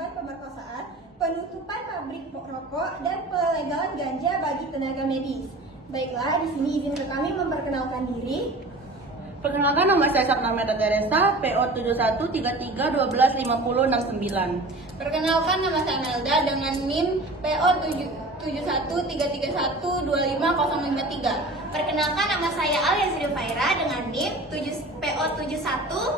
korban pemerkosaan, penutupan pabrik rokok, dan pelegalan ganja bagi tenaga medis. Baiklah, di sini izinkan kami memperkenalkan diri. Perkenalkan, nama saya Sapnameta Teresa, PO 7133125069. Perkenalkan, nama saya Melda dengan NIM PO 71331255053. Perkenalkan, nama saya Alia Sri Faira dengan NIM PO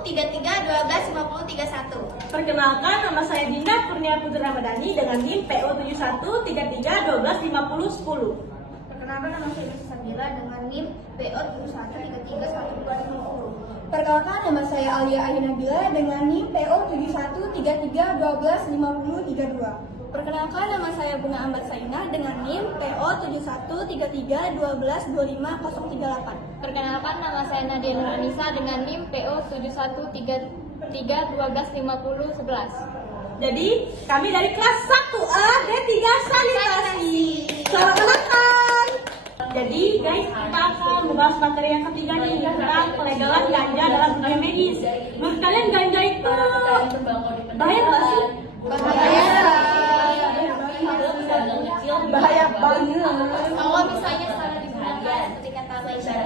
7133125031. Perkenalkan, nama saya Dinda Kurnia Putri Ramadhani dengan NIM PO 7133125010. Perkenalkan, nama saya Yusuf Sandila dengan NIM PO 71331250. Perkenalkan, nama saya Alia Ayunabila dengan NIM PO 7133125032. Perkenalkan, nama saya Bunga Ambar Saina dengan NIM PO 713312255038. Perkenalkan, nama saya Nadia Nuranisa dengan NIM PO 7133125011. Jadi, kami dari kelas 1A D3 Sanitasi. Selamat menonton! Jadi, guys, kita akan membahas materi yang ketiga nih tentang pelegalan ganja dalam dunia medis. Menurut kalian ganja itu bahaya nggak sih? Bahaya banget. Kalau misalnya salah digunakan seperti kata lainnya.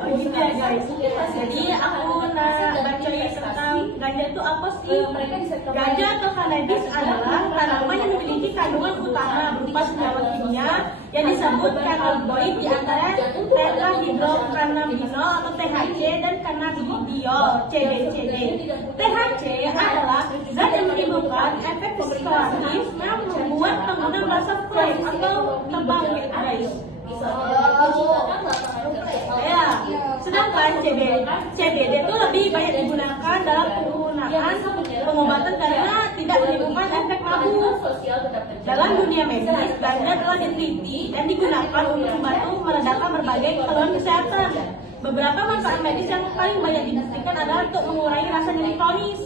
Begitu ya guys. Jadi aku bacain tentang ganja itu apa sih? Ganja atau cannabis adalah tanaman yang memiliki kandungan utama berupa senyawa kimia yang disebut cannabinoid di antara tetrahidrocannabinol atau THC dan cannabidiol (CBCD). THC adalah zat yang menimbulkan efek psikoaktif yang membuat pengguna merasa fresh atau tebal guys. Ya, sedangkan CBD itu lebih banyak digunakan dalam penggunaan pengobatan karena tidak menimbulkan efek mabuk. Dalam dunia medis, ganja telah diteliti dan digunakan untuk membantu meredakan berbagai keluhan kesehatan. Beberapa manfaat medis yang paling banyak dibuktikan adalah untuk mengurangi rasa nyeri kronis.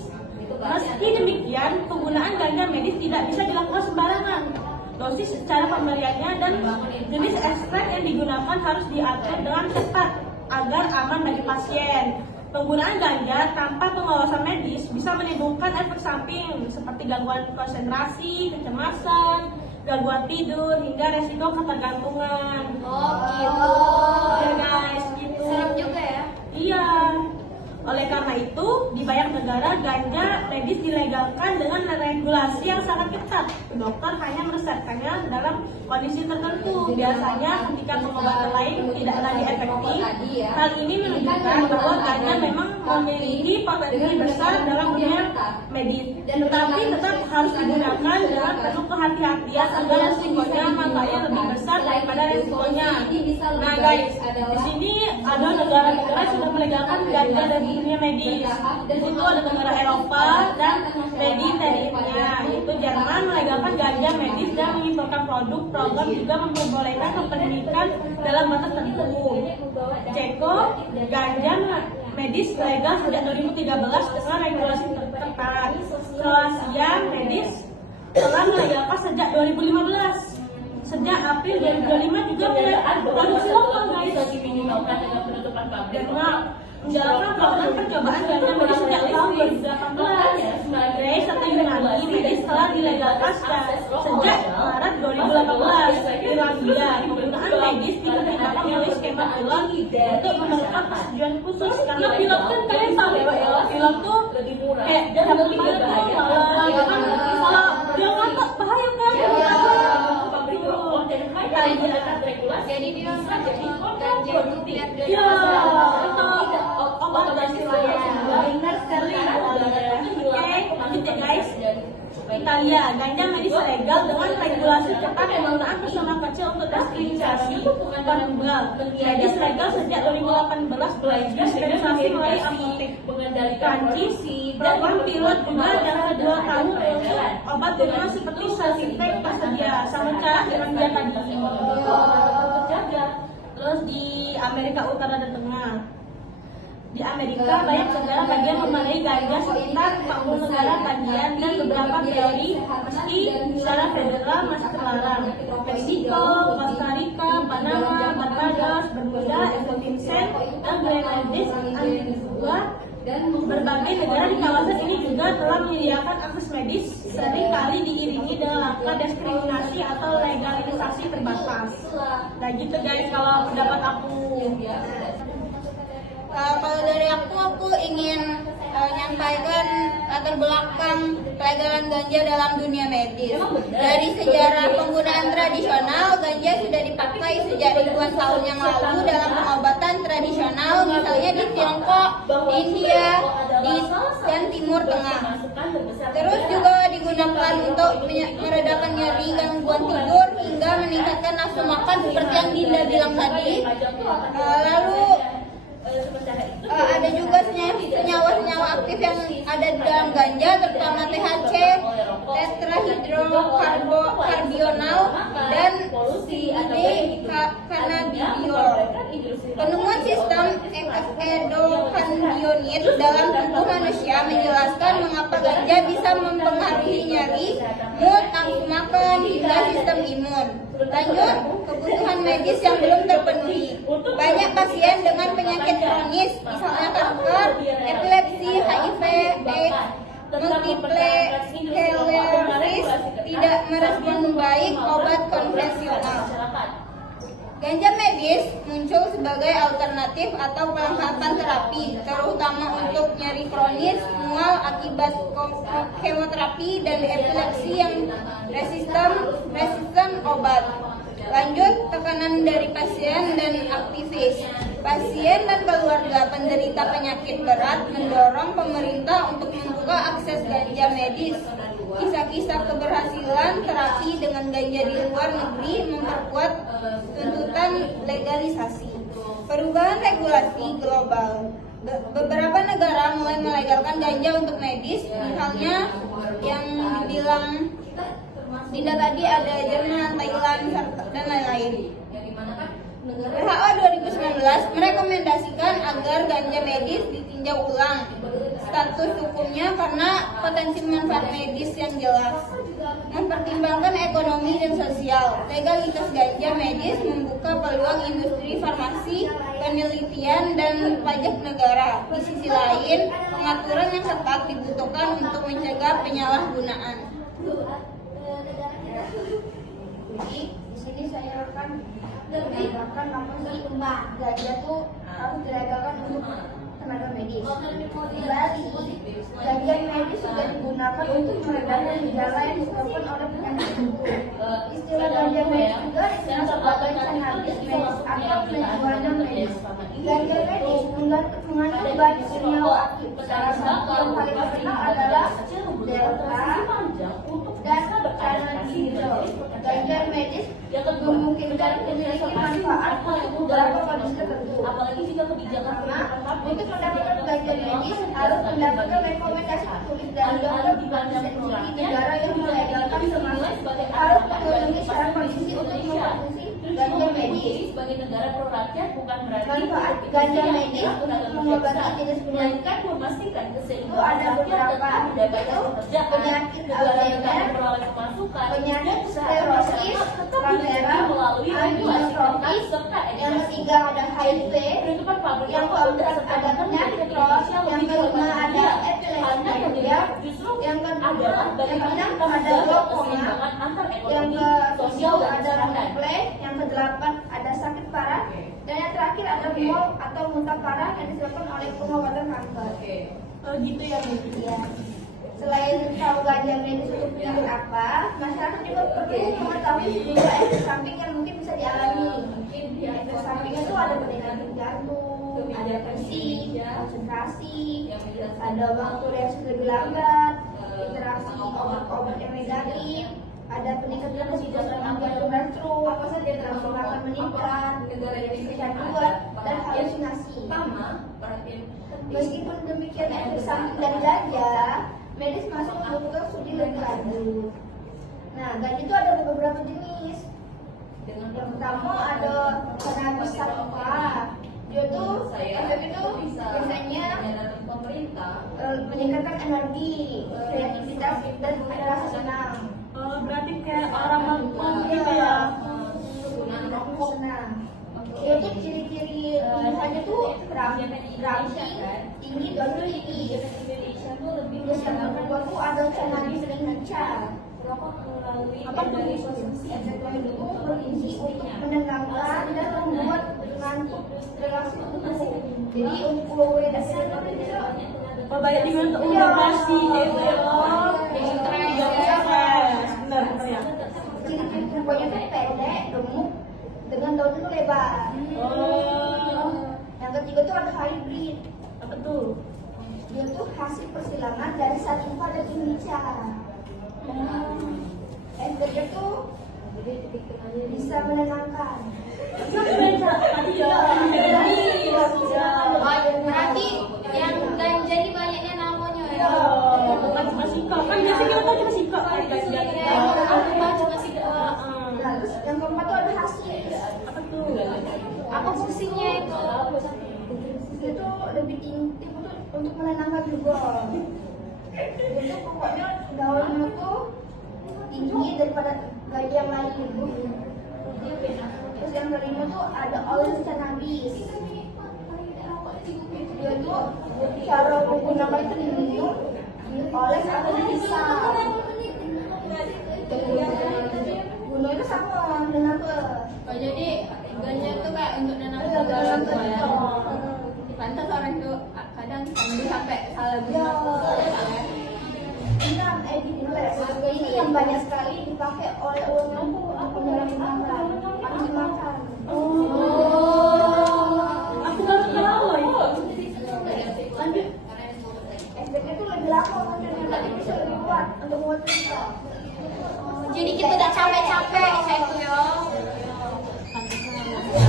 Meski demikian, penggunaan ganja medis tidak bisa dilakukan sembarangan. Dosis secara pemberiannya dan jenis ekstrak yang digunakan harus diatur dengan ketat agar aman bagi pasien. Penggunaan ganja tanpa pengawasan medis bisa menimbulkan efek samping seperti gangguan konsentrasi, kecemasan, gangguan tidur, hingga resiko ketergantungan. Oh gitu. Ya guys, gitu. Serem juga ya. Iya. Oleh karena itu, di banyak negara ganja medis dilegalkan dengan regulasi yang sangat ketat. Dokter hanya meresepkannya dalam kondisi tertentu. Biasanya ketika pengobatan lain tidak lagi efektif. Hal ini menunjukkan bahwa ganja memang memiliki potensi besar dalam dunia medis. Tetapi tetap harus digunakan dengan penuh kehati-hatian agar resikonya manfaatnya lebih besar daripada resikonya. Nah guys, di sini ada negara-negara yang sudah melegalkan ganja dari dunia medis. Di situ ada negara Eropa dan Mediterania, yaitu Jerman melegalkan ganja medis dan mengimporkan produk. Program juga memperbolehkan kepemilikan dalam batas tertentu. Ceko, ganja medis legal sejak 2013 dengan regulasi ketat. Kroasia medis telah melegalkan sejak 2015. Sejak April 2025 juga melegalkan produksi lokal guys. Menjalankan program percobaan ganja medis sejak tahun 2018. Guys, satu Yunani medis telah dilegalkan sejak Maret 2018. Irlandia, penggunaan medis dipertimbangkan melalui skema pilot untuk memerlukan persetujuan khusus. Karena pilot kan kalian tahu ya, pilot tuh kayak dapat pilot kalau dia kata bahaya kan. Jadi dia ganja itu biar dia Ya, obat dan benar sekali. Oke, lanjut ya guys. Italia, ganja medis legal dengan regulasi ketat penggunaan personal kecil untuk deskripsi bukan tunggal. Medis legal sejak 2018 dispensasi melalui apotek Prancis. Program pilot juga jangka 2 tahun untuk obat turunan seperti Salsifex tersedia sama cara dengan dia tadi. Terus di Amerika Utara dan Tengah. Di Amerika, banyak negara bagian memadai ganja sekitar 40 negara bagian dan beberapa teori meski secara federal masih terlarang. Meksiko, Costa Rica, Panama, Barbados, Bermuda, Saint Vincent, dan Grenadines, Antigua, Berbagai negara di kawasan ini juga telah menyediakan akses medis, seringkali diiringi dengan langkah diskriminasi atau legalisasi terbatas. Nah gitu guys, kalau pendapat aku. Kalau dari aku ingin menyampaikan latar belakang pelegalan ganja dalam dunia medis. Dari sejarah penggunaan tradisional, ganja sudah dipakai sejak ribuan tahun yang lalu dalam pengobatan tradisional, misalnya di Tiongkok, India, dan Timur Tengah. Terus juga digunakan untuk meredakan nyeri, gangguan tidur, hingga meningkatkan nafsu makan seperti yang Dinda bilang tadi. Lalu ada juga senyawa-senyawa aktif yang ada di dalam ganja, terutama THC, tetrahidrokarbional, dan cannabidiol. Penemuan sistem endokannabinoid dalam tubuh manusia menjelaskan mengapa ganja bisa mempengaruhi nyeri, mood, nafsu makan, hingga sistem imun. Lanjut, kebutuhan medis yang belum terpenuhi. Banyak pasien dengan penyakit kronis, misalnya kanker, epilepsi, HIV, AIDS, multiple sclerosis, tidak merespon baik obat konvensional. Ganja medis muncul sebagai alternatif atau pelengkapan terapi, terutama untuk nyeri kronis, mual akibat kemoterapi, dan epilepsi yang resisten obat. Lanjut, tekanan dari pasien dan aktivis. Pasien dan keluarga penderita penyakit berat mendorong pemerintah untuk membuka akses ganja medis. Kisah-kisah keberhasilan terapi dengan ganja di luar negeri memperkuat tuntutan legalisasi. Perubahan regulasi global. Beberapa negara mulai melegalkan ganja untuk medis, misalnya yang dibilang Dinda tadi ada Jerman, Thailand, dan lain-lain. WHO 2019 merekomendasikan agar ganja medis ditinjau ulang status hukumnya karena potensi manfaat medis yang jelas. Mempertimbangkan ekonomi dan sosial, legalitas ganja medis membuka peluang industri farmasi, penelitian, dan pajak negara. Di sisi lain, pengaturan yang ketat dibutuhkan untuk mencegah penyalahgunaan. Jadi di sini saya akan menambahkan apa sih ganja tuh harus dilegalkan untuk tenaga medis. Berarti ganja medis sudah digunakan untuk meredakan gejala yang disebabkan oleh penyakit tertentu. Istilah ganja medis juga disebut sebagai cannabis medis atau marijuana medis. Ganja medis mengandung banyak senyawa aktif. Salah satu yang paling terkenal adalah delta dan cannabidiol. Ganja medis memungkinkan memiliki manfaat untuk beberapa kondisi tertentu. Karena untuk mendapatkan ganja medis harus mendapatkan rekomendasi tertulis dari dokter di negara yang melegalkan, termasuk harus memenuhi syarat kondisi untuk mengkonsumsi ganja medis. Manfaat ganja medis untuk mengobati jenis penyakit itu ada beberapa, yaitu penyakit Alzheimer, penyakit sklerosis, kamera, amyotrophis, yang ketiga ada HIV, yang keempat ada penyakit Crohn, yang kelima ada epilepsi, yang keenam ada glaukoma, yang ke-7 ada hemiplegia, yang ke-8 ada sakit parah, dan yang terakhir ada mual atau muntah parah yang disebabkan oleh pengobatan kanker. Gitu ya Bu. Iya. Selain tahu ganja medis untuk penyakit apa, masyarakat juga perlu mengetahui sejumlah efek samping yang mungkin bisa dialami. Efek sampingnya itu ada peningkatan jantung, ada tensi, konsentrasi, ada waktu reaksi lebih lambat, interaksi obat-obat yang negatif, ada peningkatan resiko serangan jantung dan stroke, nafsu makan meningkat, kecanduan, dan halusinasi. Meskipun demikian, efek samping dari ganja medis masih membutuhkan studi lebih lanjut. Nah, ganja itu ada beberapa jenis. Yang pertama ada cannabis sativa. Dia tuh efek itu biasanya meningkatkan energi, kreativitas, dan rasa senang. Berarti kayak orang mabuk gitu ya. Senang. Dia tuh ciri-ciri Tuhannya tuh rapi, tinggi dan tinggi. Terus yang kedua tuh ada cannabis Indonesia. Apa tuh? Efek itu berfungsi untuk menenangkan dan membuat ngantuk relasi tubuh. Jadi untuk WDC Oh, banyak di mana tuh meditasi gitu ya. Benar, ya. ciri-ciri perempuannya tuh pendek, gemuk, dengan daun itu lebar. Oh, Yang ketiga tuh ada hybrid. apa tuh? Dia tuh hasil persilangan dari sativa dan Indonesia. Efeknya tuh bisa menenangkan. Berarti yang ganja ini banyaknya namanya ya. Bukan cuma sika, kan biasanya kita tahu cuma sika kan ganja. Aku tahu cuma sih. Nah, terus yang keempat tuh ada hasil. Apa tuh? Apa fungsinya itu? Dia tuh lebih tinggi untuk menenangkan juga. Dia tuh pokoknya daunnya tuh tinggi daripada ganja yang lain. Terus yang kelima tuh ada oil cannabis. Dia tuh cara menggunakan itu diminum, dioles atau dihisap. Guna itu sama dengan Oh, jadi ganja itu kayak untuk nenangin segala ya. Pantas orang itu kadang sambil sampai salah guna. ini yang banyak sekali dipakai oleh orang untuk menyalahgunakan atau dimakan. Aku baru tahu itu. Lanjut. Efeknya tuh lebih lama, tapi bisa lebih kuat untuk membuat kita. Jadi kita udah capek-capek kayak itu ya.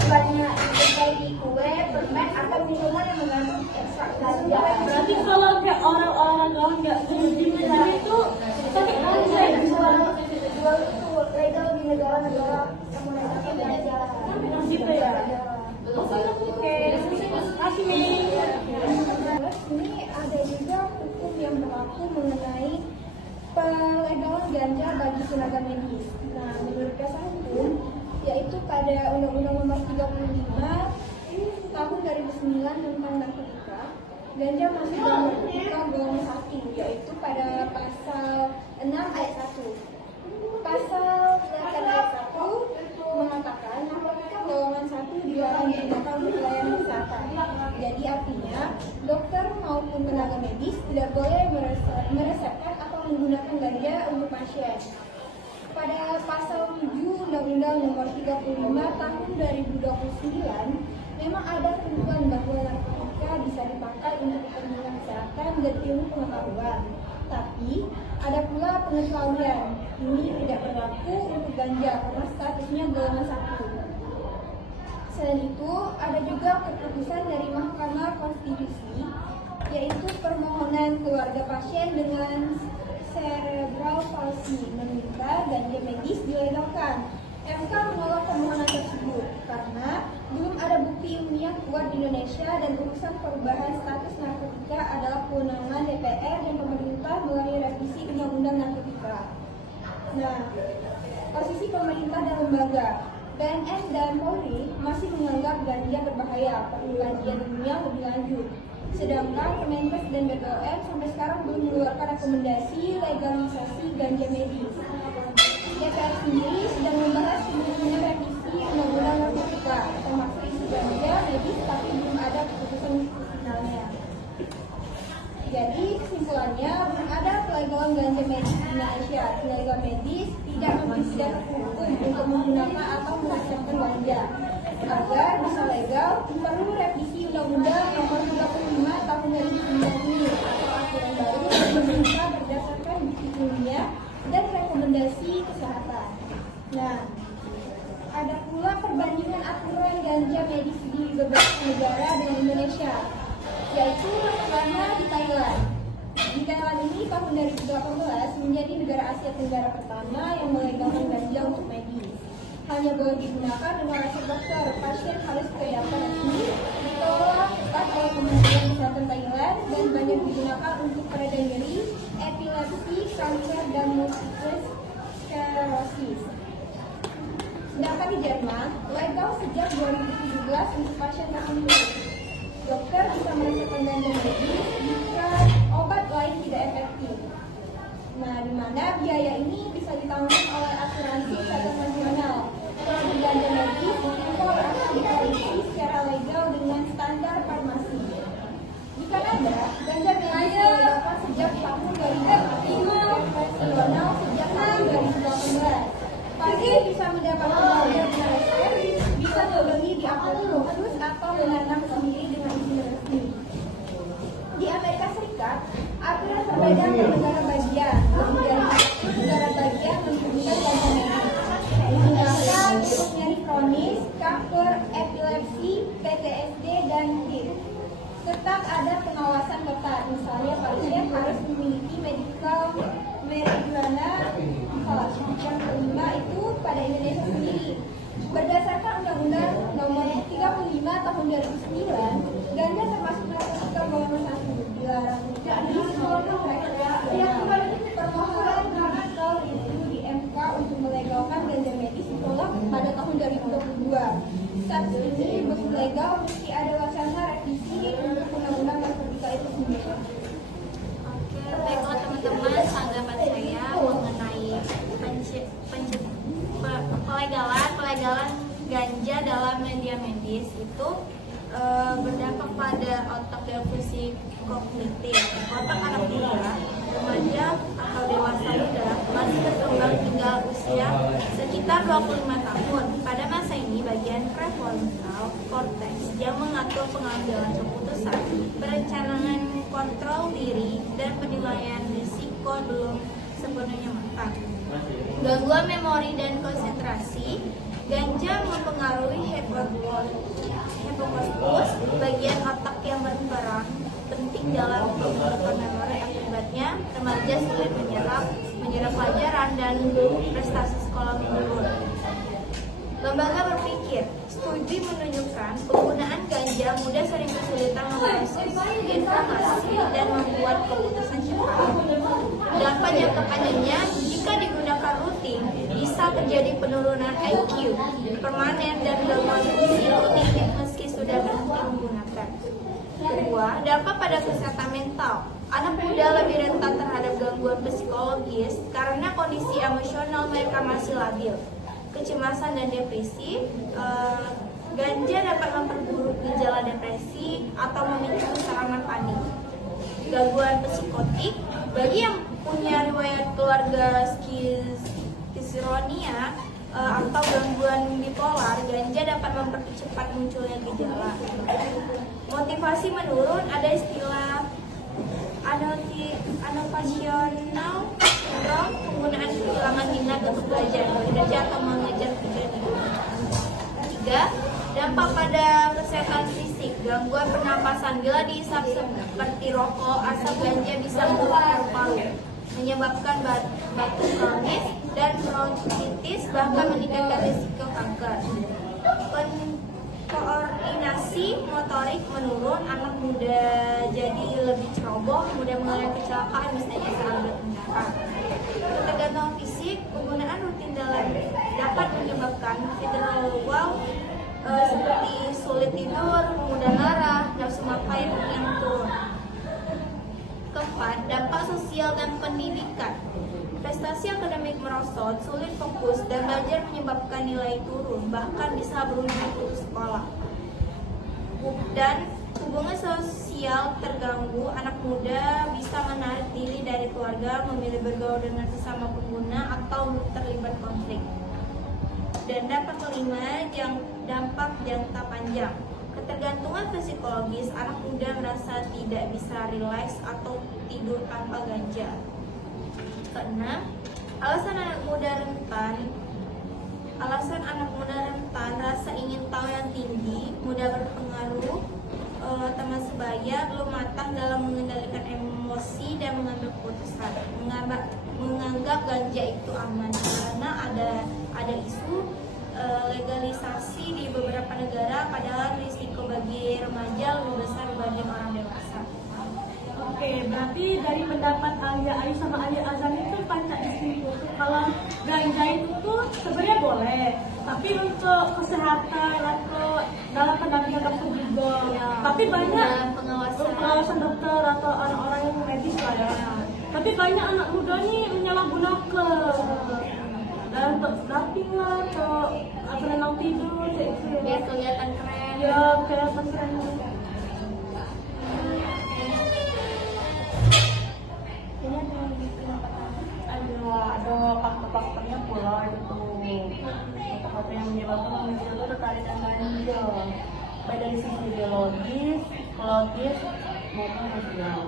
Banyak baik di kue, permen atau minuman yang mengandung ekstrak ganja. Berarti kalau kayak orang-orang kalau nggak gym itu pakai ganja ya? Jual itu legal di negara-negara yang menggunakan ganja. Gitu ya. Oke, makasih nih. Ini ada juga hukum yang berlaku mengenai pelegalan ganja bagi tenaga medis. Nah, menurut dasar hukum, yaitu pada Undang-Undang Nomor 35 Tahun 2009 tentang narkotika, ganja masuk dalam narkotika golongan 1, yaitu pada pasal 6 ayat 1. Pasal 8 ayat 1 mengatakan narkotika golongan 1 dilarang digunakan untuk pelayanan kesehatan. Jadi artinya dokter maupun tenaga medis tidak boleh meresepkan atau menggunakan ganja untuk pasien. Pada pasal 7 Undang-Undang Nomor 35 Tahun 2029 memang ada ketentuan bahwa narkotika bisa dipakai untuk kepentingan kesehatan dan ilmu pengetahuan. Tapi ada pula pengecualian. Ini tidak berlaku untuk ganja karena statusnya golongan 1. Selain itu, ada juga keputusan dari Mahkamah Konstitusi, yaitu permohonan keluarga pasien dengan cerebral palsy meminta ganja medis dilegalkan. MK menolak permohonan tersebut karena belum ada bukti ilmiah kuat di Indonesia dan urusan perubahan status narkotika adalah kewenangan DPR dan pemerintah melalui revisi Undang-Undang Narkotika. Nah, posisi pemerintah dan lembaga BNN dan Polri masih menganggap ganja berbahaya, perlu kajian ilmiah lebih lanjut. Sedangkan Kemenkes dan BPOM sampai sekarang belum mengeluarkan rekomendasi legalisasi ganja medis. DPR sendiri sedang membahas sebelumnya revisi Undang-Undang Narkotika, termasuk isu ganja medis, tapi belum ada keputusan finalnya. Jadi kesimpulannya, belum ada pelegalan ganja medis di Indonesia. Tenaga medis tidak memiliki hukum untuk menggunakan atau meresepkan ganja. Agar bisa legal, perlu revisi Undang-Undang Nomor 35 Tahun 2009 ini atau aturan baru yang pemerintah berdasarkan bukti ilmiah dan rekomendasi kesehatan. Nah, ada pula perbandingan aturan ganja medis di beberapa negara dengan Indonesia, yaitu pertama di Thailand. Di Thailand ini tahun 2018 menjadi negara Asia Tenggara pertama yang melegalkan ganja untuk medis. Hanya boleh digunakan dengan resep dokter. Pasien harus ke daftar resmi, ditolak ketat oleh Kementerian Kesehatan Thailand dan banyak digunakan untuk pereda nyeri, epilepsi, kanker, dan multiple sclerosis. Sedangkan di Jerman, legal sejak 2017 untuk pasien tertentu. Dokter bisa meresepkan ganja medis jika obat lain tidak efektif. Nah, di mana biaya ini bisa ditanggung oleh asuransi kesehatan nasional. Produk ganja medis diimpor atau diproduksi secara legal dengan standar farmasi. Di Kanada, ganja medis dilegalkan sejak tahun 2005 dan profesional sejak tahun 2018. Pasien bisa mendapatkan obat resep, bisa membeli di apotek khusus atau menanam sendiri dengan izin resmi. Di Amerika Serikat, aturan berbeda per negara bagian. Negara bagian menunjukkan ganja medis. Digunakan untuk nyeri kronis, kanker, epilepsi, PTSD, dan HIV. Tetap ada pengawasan ketat. Misalnya pasien harus memiliki medical marijuana card. Yang kelima itu pada Indonesia sendiri. Berdasarkan Undang-Undang Nomor 35 Tahun 2009, ganja termasuk narkotika golongan 1 dilarang di seluruh rekreasional. Permohonan judicial review di MK untuk melegalkan ganja medis ditolak pada tahun 2022. Saat ini belum legal meski ada wacana revisi untuk Undang-Undang narkotika itu sendiri. Baiklah teman-teman, tanggapan saya mengenai pelegalan ganja dalam media medis itu berdampak pada otak dan fungsi kognitif. Otak anak muda, remaja atau dewasa muda masih berkembang hingga usia sekitar 25 tahun. Pada masa ini, bagian prefrontal cortex yang mengatur pengambilan keputusan, perencanaan kontrol diri, dan penilaian risiko belum sepenuhnya matang. Gangguan memori dan konsentrasi, ganja mempengaruhi hipokampus, bagian otak yang berperan penting dalam pembentukan memori. Akibatnya, remaja sulit menyerap pelajaran dan prestasi sekolah menurun. Lembaga berpikir, studi menunjukkan penggunaan ganja muda sering kesulitan memproses informasi dan membuat keputusan cepat. Dampak jangka panjangnya, jika digunakan rutin, bisa terjadi penurunan IQ permanen dan gangguan fungsi kognitif meski sudah berhenti menggunakan. Kedua, dampak pada kesehatan mental. Anak muda lebih rentan terhadap gangguan psikologis karena kondisi emosional mereka masih labil. Kecemasan dan depresi, ganja dapat memperburuk gejala depresi atau memicu serangan panik. Gangguan psikotik, bagi yang punya riwayat keluarga skizofrenia atau gangguan bipolar, ganja dapat mempercepat munculnya gejala. Motivasi menurun, ada istilah anopasional syndrome, penggunaan kehilangan minat untuk belajar, bekerja atau mengejar tujuan hidup. Ketiga, dampak pada kesehatan fisik, gangguan pernapasan. Bila dihisap seperti rokok, asap ganja bisa merusak paru-paru, menyebabkan batuk kronis dan bronkitis, bahkan meningkatkan risiko kanker. Koordinasi motorik menurun, anak muda jadi lebih ceroboh, mudah mengalami kecelakaan misalnya saat berkendara. Ketergantungan fisik, penggunaan rutin dapat menyebabkan withdrawal seperti sulit tidur, mudah marah, nafsu makan yang turun. Keempat, dampak sosial dan pendidikan. Prestasi akademik merosot, sulit fokus, dan belajar menyebabkan nilai turun, bahkan bisa berujung putus sekolah. Dan hubungan sosial terganggu, anak muda bisa menarik diri dari keluarga, memilih bergaul dengan sesama pengguna, atau terlibat konflik. Dan dampak kelima, dampak jangka panjang. Ketergantungan psikologis, anak muda merasa tidak bisa rileks atau tidur tanpa ganja. Keenam, alasan anak muda rentan, rasa ingin tahu yang tinggi, mudah berpengaruh, teman sebaya, belum matang dalam mengendalikan emosi dan mengambil keputusan, menganggap ganja itu aman karena ada isu legalisasi di beberapa negara, padahal risiko bagi remaja lebih besar dibanding orang dewasa. Oke, berarti dari pendapat Alia Ayu sama Alia Azam itu pancak istimewa. Kalau ganja itu tuh sebenarnya boleh, tapi untuk kesehatan atau dalam pendampingan dokter juga. Iya. Tapi banyak Dan pengawasan dokter atau orang-orang yang medis lah ya. Tapi banyak anak muda nih menyalahgunakan dalam untuk daping lah atau penenang tidur kayak gitu. biar kelihatan keren. Ya kelihatan keren. Ada faktor-faktornya pula itu faktor-faktor yang menyebabkan manusia itu tertarik dengan ganja, baik dari sisi biologis, psikologis maupun sosial.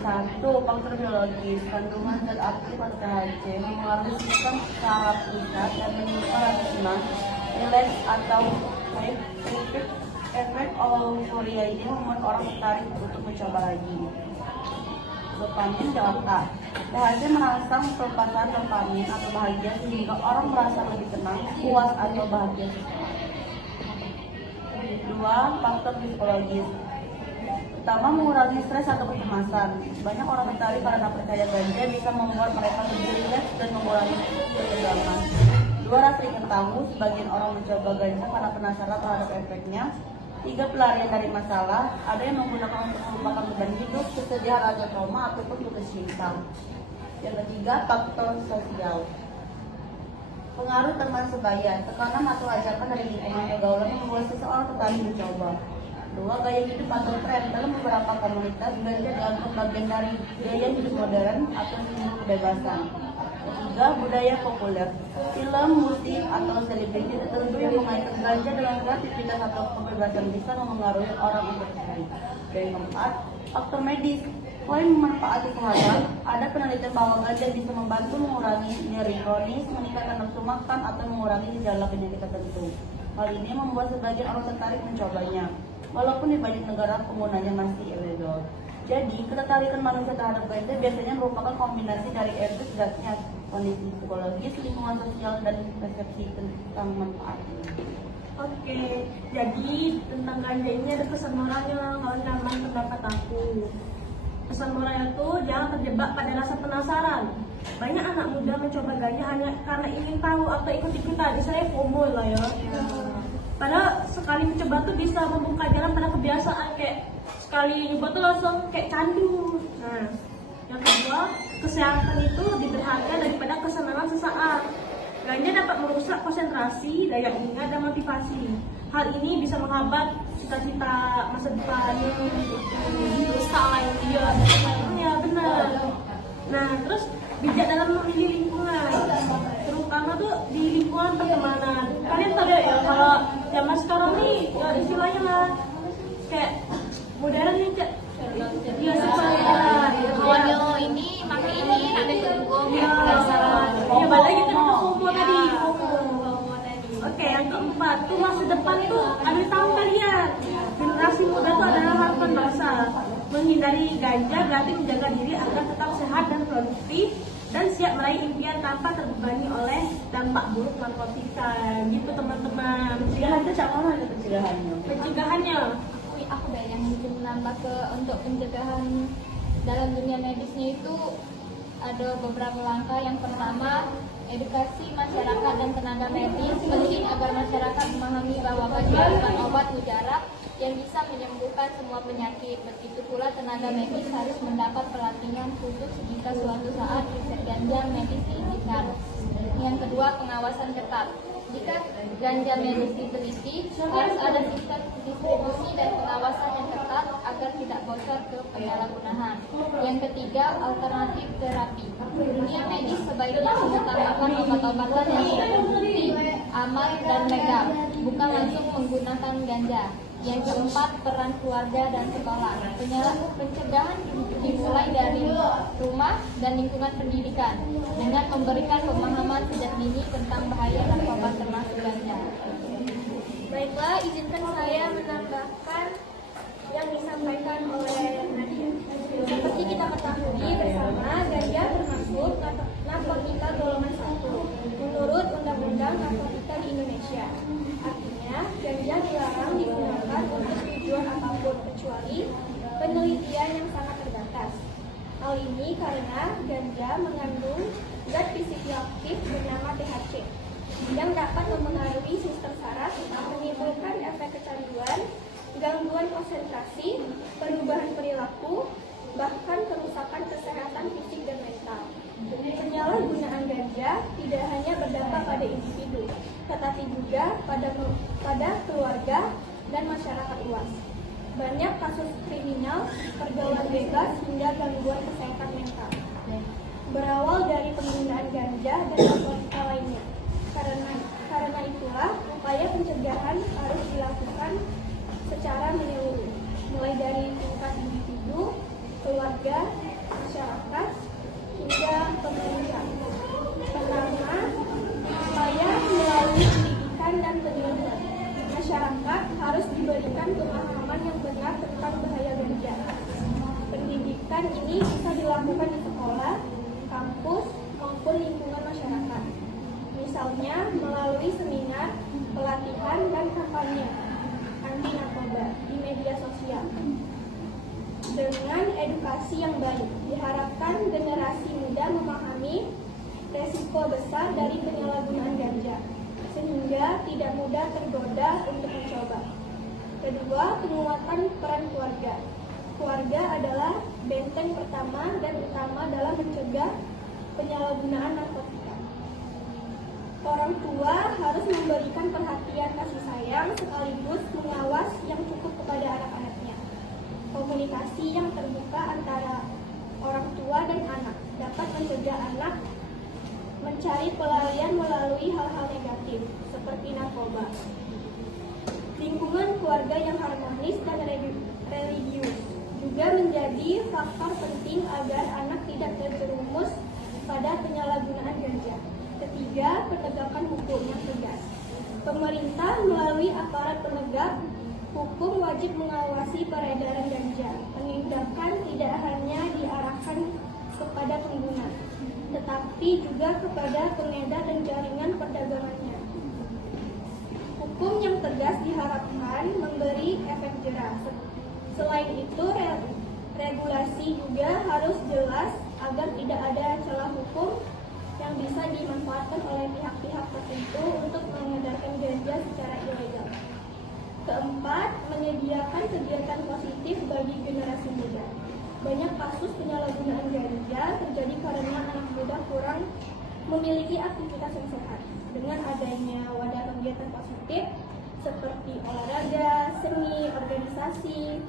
Satu, faktor biologis, kandungan zat aktif atau THC mempengaruhi sistem saraf pusat dan menimbulkan rasa senang, rileks atau scientific effect euforia ini membuat orang tertarik untuk mencoba lagi. Dopamin delta. THC merangsang pelepasan dopamin atau bahagia sehingga orang merasa lebih tenang, puas atau bahagia. Dua, faktor psikologis. Pertama, mengurangi stres atau kecemasan. Banyak orang tertarik karena percaya ganja bisa membuat mereka lebih rileks dan mengurangi ketegangan. Dua, rasa ingin tahu. Sebagian orang mencoba ganja karena penasaran terhadap efeknya. Tiga, pelarian dari masalah. Ada yang menggunakan untuk melupakan beban hidup, kesedihan atau trauma ataupun putus cinta. Yang ketiga, faktor sosial. Pengaruh teman sebaya, tekanan atau ajakan dari lingkungan pergaulan yang membuat seseorang tertarik mencoba. Dua, gaya hidup atau tren. Dalam beberapa komunitas, ganja dianggap bagian dari gaya hidup modern atau simbol kebebasan. Ketiga, budaya populer. Film, musik, atau selebriti tertentu yang mengaitkan ganja dengan kreativitas atau kebebasan bisa mempengaruhi orang untuk tertarik. Dan yang keempat, faktor medis. Selain manfaat kesehatan, ada penelitian bahwa ganja bisa membantu mengurangi nyeri kronis, meningkatkan nafsu makan, atau mengurangi gejala penyakit tertentu. Hal ini membuat sebagian orang tertarik mencobanya, walaupun di banyak negara penggunanya masih ilegal. Jadi, ketertarikan manusia terhadap ganja biasanya merupakan kombinasi dari efek zatnya, kondisi psikologis, lingkungan sosial, dan persepsi tentang manfaatnya. Oke, jadi tentang ganja ini ada pesan moralnya, kawan-kawan, pendapat aku. Pesan moralnya itu jangan terjebak pada rasa penasaran. Banyak anak muda mencoba ganja hanya karena ingin tahu atau ikut-ikutan, misalnya FOMO lah ya. Padahal sekali mencoba tuh bisa membuka jalan pada kebiasaan, kayak sekali nyoba tuh langsung kayak candu. Nah, yang kedua, kesehatan itu lebih berharga daripada kesenangan sesaat. Ganja dapat merusak konsentrasi, daya ingat, dan motivasi. Hal ini bisa menghambat cita-cita masa depan. Rusak lah ini. Iya benar. Nah, terus bijak dalam memilih lingkungan, terutama tuh di lingkungan pertemanan. Kalian tahu ya kalau zaman sekarang nih ya istilahnya lah kayak modern nih cak. Iya supaya Kawannya ini pakai ini ada kedua ya penasaran. ya balik kita ke FOMO tadi. Oke, yang keempat tuh masa depan tuh ada di tangan kalian. Generasi muda tuh adalah harapan bangsa. Menghindari ganja berarti menjaga diri agar tetap sehat dan produktif dan siap meraih impian tanpa terbebani oleh dampak buruk narkotika. Gitu teman-teman. Pencegahan itu cara mana pencegahannya? Pencegahannya Aku yang mungkin menambah ke untuk pencegahan dalam dunia medisnya itu ada beberapa langkah. Yang pertama, edukasi masyarakat dan tenaga medis. Penting agar masyarakat memahami bahwa ganja bukan obat mujarab yang bisa menyembuhkan semua penyakit. Begitu pula tenaga medis harus mendapat pelatihan khusus jika suatu saat riset ganja medis diizinkan. Yang kedua, pengawasan ketat. Jika ganja medis diteliti, harus ada sistem distribusi dan pengawasan yang ketat agar tidak bocor ke penyalahgunaan. Yang ketiga, alternatif terapi. Dunia medis sebaiknya mengutamakan obat-obatan yang sudah terbukti, aman dan legal, bukan langsung menggunakan ganja. Yang keempat, peran keluarga dan sekolah. Pencegahan dimulai dari rumah dan lingkungan pendidikan dengan memberikan pemahaman sejak dini tentang bahaya narkoba termasuk ganja. Baiklah, izinkan saya menambahkan yang disampaikan oleh Nadia. Seperti kita ketahui bersama, ganja termasuk narkotika golongan 1 menurut Undang-Undang Narkotika di Indonesia. Artinya, ganja dilarang digunakan untuk tujuan apapun kecuali penelitian yang sangat terbatas. Hal ini karena ganja mengandung zat psikoaktif bernama THC yang dapat mempengaruhi melalui sistem saraf menimbulkan efek kecanduan, gangguan konsentrasi, perubahan perilaku, bahkan kerusakan kesehatan fisik dan mental. Penyalahgunaan ganja tidak hanya berdampak pada individu, tetapi juga pada keluarga dan masyarakat luas. Banyak kasus kriminal, pergaulan bebas, hingga gangguan kesehatan mental berawal dari penggunaan ganja dan narkotika lainnya. Karena itulah upaya pencegahan harus dilakukan secara menyeluruh, mulai dari tingkat individu, keluarga, masyarakat, hingga pemerintah. Pertama, upaya melalui pendidikan dan penyuluhan. Masyarakat harus diberikan pemahaman yang benar tentang bahaya ganja. Pendidikan ini bisa dilakukan di sekolah, kampus, maupun lingkungan masyarakat. Misalnya melalui seminar, pelatihan, dan kampanye anti narkoba di media sosial. Dengan edukasi yang baik, diharapkan generasi muda memahami resiko besar dari penyalahgunaan ganja, sehingga tidak mudah tergoda untuk mencoba. Kedua, penguatan peran keluarga. Keluarga adalah benteng pertama dan utama dalam mencegah penyalahgunaan narkotika. Orang tua harus memberikan perhatian kasih sayang sekaligus pengawas yang cukup kepada anak-anaknya. Komunikasi yang terbuka antara orang tua dan anak dapat mencegah anak mencari pelarian melalui hal-hal negatif seperti narkoba. Lingkungan keluarga yang harmonis dan religius juga menjadi faktor penting agar anak tidak terjerumus pada penyalahgunaan ganja. Ketiga, penegakan hukum yang tegas. Pemerintah melalui aparat penegak hukum wajib mengawasi peredaran ganja. Penindakan tidak hanya diarahkan kepada pengguna, tetapi juga kepada pengedar dan jaringan perdagangannya. Hukum yang tegas diharapkan memberi efek jerah. Selain itu, regulasi juga harus jelas agar tidak ada celah hukum yang bisa dimanfaatkan oleh pihak-pihak tertentu untuk mengedarkan ganja secara ilegal. Keempat, menyediakan kegiatan positif bagi generasi muda. Banyak kasus penyalahgunaan ganja terjadi karena anak muda kurang memiliki aktivitas yang sehat. Dengan adanya wadah kegiatan positif seperti olahraga, seni, organisasi,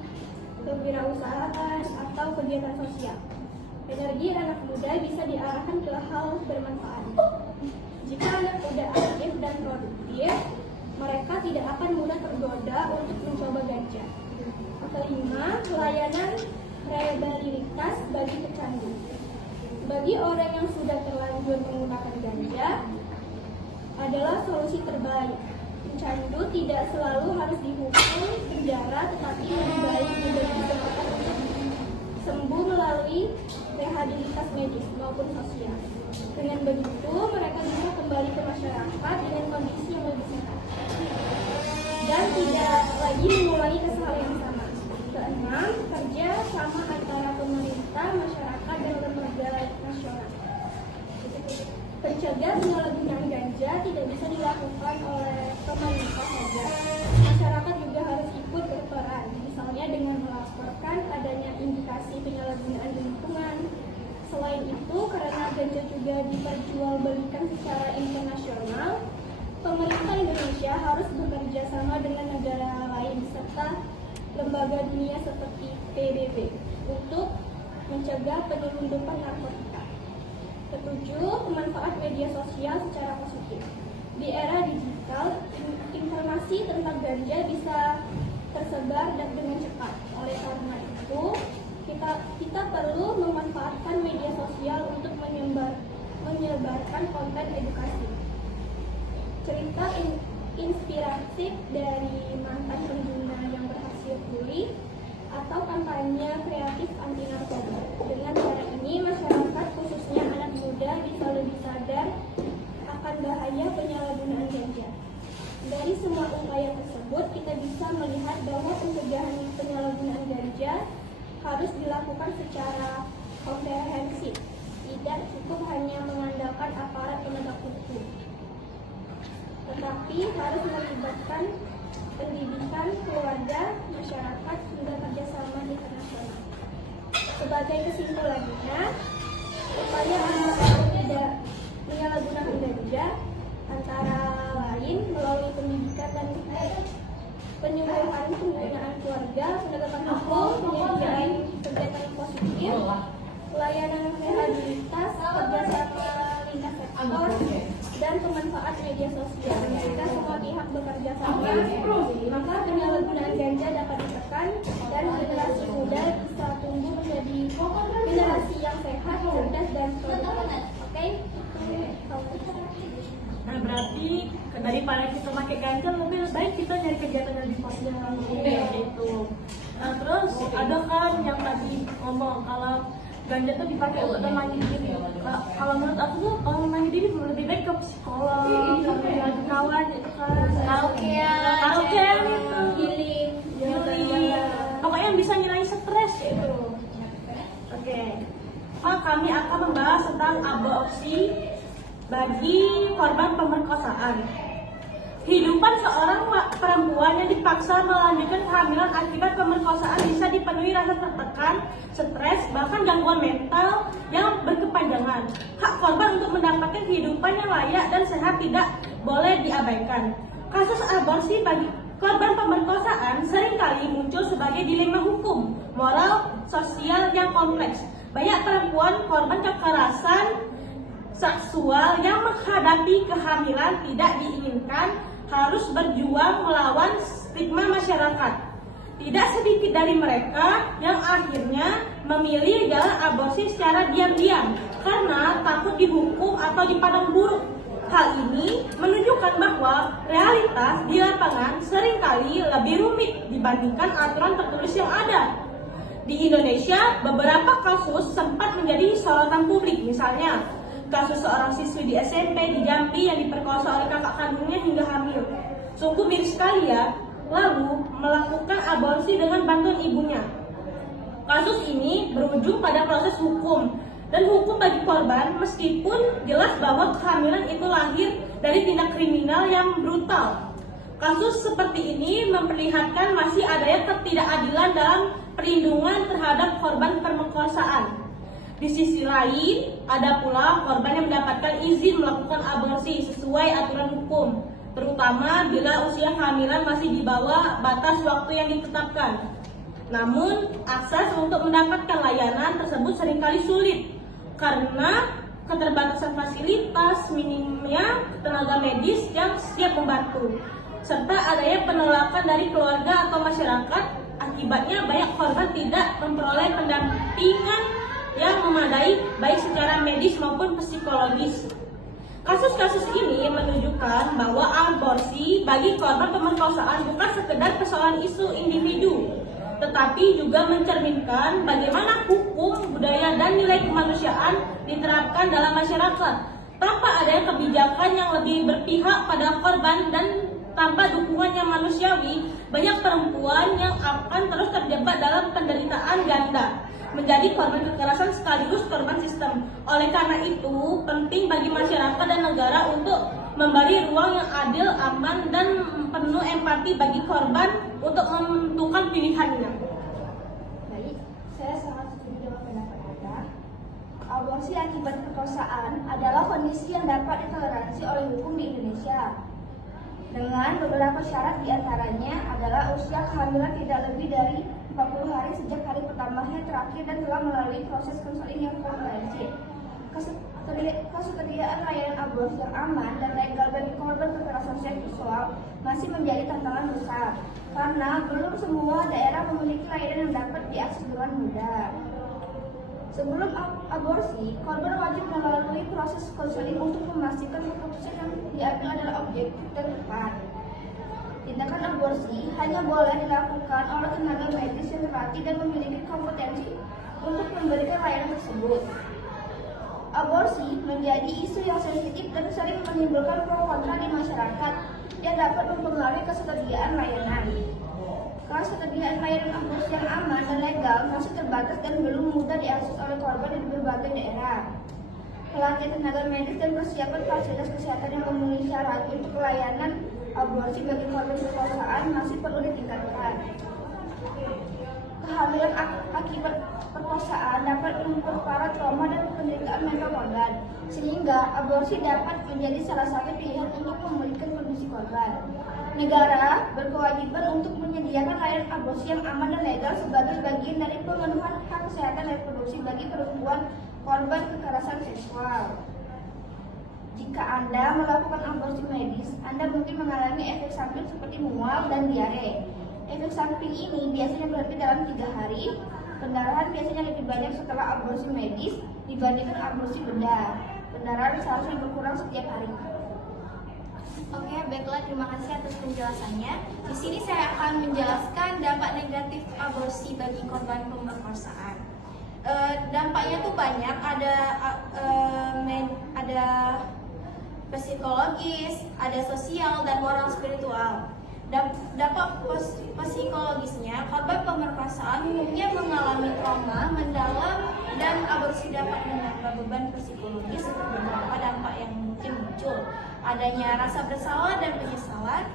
kewirausahaan, atau kegiatan sosial, energi anak muda bisa diarahkan ke hal bermanfaat. Jika anak muda aktif dan produktif, mereka tidak akan mudah tergoda untuk mencoba ganja. Kelima, pelayanan rehabilitas bagi pecandu. Bagi orang yang sudah terlanjur menggunakan ganja adalah solusi terbaik. Pecandu tidak selalu harus dihukum penjara, tetapi lebih baik diberi kesempatan untuk sembuh melalui rehabilitas medis maupun sosial. Dengan begitu, mereka bisa kembali ke masyarakat dengan kondisi yang lebih sehat dan tidak lagi mengulangi kesalahan yang sama. Keenam, kerja sama antara pemerintah, masyarakat, dan lembaga nasional. Pencegah penyalahgunaan ganja tidak bisa dilakukan oleh pemerintah saja. Masyarakat juga harus ikut berperan, misalnya dengan melaporkan adanya indikasi penyalahgunaan di lingkungan. Selain itu, karena ganja juga diperjualbelikan secara internasional, pemerintah Indonesia harus bekerja sama dengan negara lain serta lembaga dunia seperti PBB untuk mencegah penyelundupan narkotika. Ketujuh, pemanfaat media sosial secara positif. Di era digital, informasi tentang ganja bisa tersebar dan dengan cepat. Oleh karena itu, kita perlu memanfaatkan media sosial untuk menyebarkan konten edukasi. Cerita inspiratif dari mantan pengguna yang berhasil pulih atau kampanye kreatif anti narkoba. Dengan cara ini, masyarakat khususnya anak muda bisa lebih sadar akan bahaya penyalahgunaan ganja. Dari semua upaya tersebut, kita bisa melihat bahwa pencegahan penyalahgunaan ganja harus dilakukan secara komprehensif, tidak cukup hanya mengandalkan aparat penegak hukum, tetapi tetapi harus melibatkan pendidikan, keluarga, masyarakat, hingga kerjasama internasional. Sebagai kesimpulannya, upaya untuk tidak menyalahgunakan ganja antara lain melalui pendidikan dan penyuluhan penggunaan keluarga, penegakan hukum, penyediaan kegiatan positif, pelayanan rehabilitas, kerjasama lintas sektor, dan pemanfaat media sosial. Jika semua pihak bekerja sama, maka penyalahgunaan ganja dapat ditekan dan generasi muda bisa tumbuh menjadi generasi yang sehat, cerdas, dan produktif. Oke? Nah, berarti daripada kita pakai ganja, lebih baik kita nyari kegiatan yang positif gitu. Nah, terus ada kan yang tadi ngomong kalau ganja tuh dipakai untuk menenangin diri. Kalau menurut aku tuh kalau menenangin diri lebih baik ke psikolog, ke kawan gitu kan. Karaokean itu, healing. Pokoknya yang bisa ngilangin stres gitu. Oke. Kami akan membahas tentang aborsi bagi korban pemerkosaan. Kehidupan seorang perempuan yang dipaksa melanjutkan kehamilan akibat pemerkosaan bisa dipenuhi rasa tertekan, stres, bahkan gangguan mental yang berkepanjangan. Hak korban untuk mendapatkan kehidupan yang layak dan sehat tidak boleh diabaikan. Kasus aborsi bagi korban pemerkosaan seringkali muncul sebagai dilema hukum, moral, sosial yang kompleks. Banyak perempuan korban kekerasan seksual yang menghadapi kehamilan tidak diinginkan harus berjuang melawan stigma masyarakat. Tidak sedikit dari mereka yang akhirnya memilih jalan aborsi secara diam-diam karena takut dihukum atau dipandang buruk. Hal ini menunjukkan bahwa realitas di lapangan seringkali lebih rumit dibandingkan aturan tertulis yang ada. Di Indonesia, beberapa kasus sempat menjadi sorotan publik, misalnya kasus seorang siswi di SMP di Jambi yang diperkosa oleh kakak kandungnya hingga hamil. Sungguh miris sekali ya, lalu melakukan aborsi dengan bantuan ibunya. Kasus ini berujung pada proses hukum dan hukum bagi korban meskipun jelas bahwa kehamilan itu lahir dari tindak kriminal yang brutal. Kasus seperti ini memperlihatkan masih adanya ketidakadilan dalam perlindungan terhadap korban pemerkosaan. Di sisi lain, ada pula korban yang mendapatkan izin melakukan aborsi sesuai aturan hukum, terutama bila usia kehamilan masih di bawah batas waktu yang ditetapkan. Namun, akses untuk mendapatkan layanan tersebut seringkali sulit karena keterbatasan fasilitas, minimnya tenaga medis yang siap membantu, serta adanya penolakan dari keluarga atau masyarakat. Akibatnya banyak korban tidak memperoleh pendampingan yang memadai baik secara medis maupun psikologis. Kasus-kasus ini menunjukkan bahwa aborsi bagi korban pemerkosaan bukan sekedar persoalan isu individu, tetapi juga mencerminkan bagaimana hukum, budaya, dan nilai kemanusiaan diterapkan dalam masyarakat. Tanpa adanya kebijakan yang lebih berpihak pada korban dan tanpa dukungan yang manusiawi, banyak perempuan yang akan terus terjebak dalam penderitaan ganda, menjadi korban kekerasan sekaligus korban sistem. Oleh karena itu, penting bagi masyarakat dan negara untuk memberi ruang yang adil, aman, dan penuh empati bagi korban untuk menentukan pilihannya. Baik, saya sangat setuju dengan pendapat Anda. Aborsi akibat perkosaan adalah kondisi yang dapat ditoleransi oleh hukum di Indonesia, dengan beberapa syarat diantaranya adalah usia kehamilan tidak lebih dari 40 hari sejak hari pertamanya terakhir dan telah melalui proses konseling yang komprehensif. Ketersediaan layanan aborsi yang aman dan legal bagi korban kekerasan seksual masih menjadi tantangan besar karena belum semua daerah memiliki layanan yang dapat diakses dengan mudah. Sebelum aborsi, korban wajib melalui proses konseling untuk memastikan keputusan yang diambil adalah objektif dan tepat. Tindakan aborsi hanya boleh dilakukan oleh tenaga medis yang terlatih dan memiliki kompetensi untuk memberikan layanan tersebut. Aborsi menjadi isu yang sensitif dan sering menimbulkan pro kontra di masyarakat yang dapat mempengaruhi kesediaan layanan. Ketersediaan layanan aborsi yang aman dan legal masih terbatas dan belum mudah diakses oleh korban di berbagai daerah. Pelatihan tenaga medis dan persiapan fasilitas kesehatan yang memenuhi syarat untuk pelayanan aborsi bagi korban perkosaan masih perlu ditingkatkan. Kehamilan akibat perkosaan dapat memperparah trauma dan penderitaan mental korban, sehingga aborsi dapat menjadi salah satu pilihan untuk memulihkan kondisi korban. Negara berkewajiban untuk menyediakan layanan aborsi yang aman dan legal sebagai bagian dari pemenuhan hak kesehatan reproduksi bagi perempuan korban kekerasan seksual. Jika Anda melakukan aborsi medis, Anda mungkin mengalami efek samping seperti mual dan diare. Efek samping ini biasanya berhenti dalam 3 hari. Pendarahan biasanya lebih banyak setelah aborsi medis dibandingkan aborsi bedah. Pendarahan seharusnya berkurang setiap hari. Oke, baiklah, terima kasih atas penjelasannya. Di sini saya akan menjelaskan dampak negatif aborsi bagi korban pemerkosaan. Dampaknya tuh banyak, ada psikologis, ada sosial, dan moral spiritual. Dampak psikologisnya, korban pemerkosaan umumnya mengalami trauma mendalam dan aborsi dapat menambah beban psikologis untuk beberapa dampak yang mungkin muncul. Adanya rasa bersalah dan penyesalan,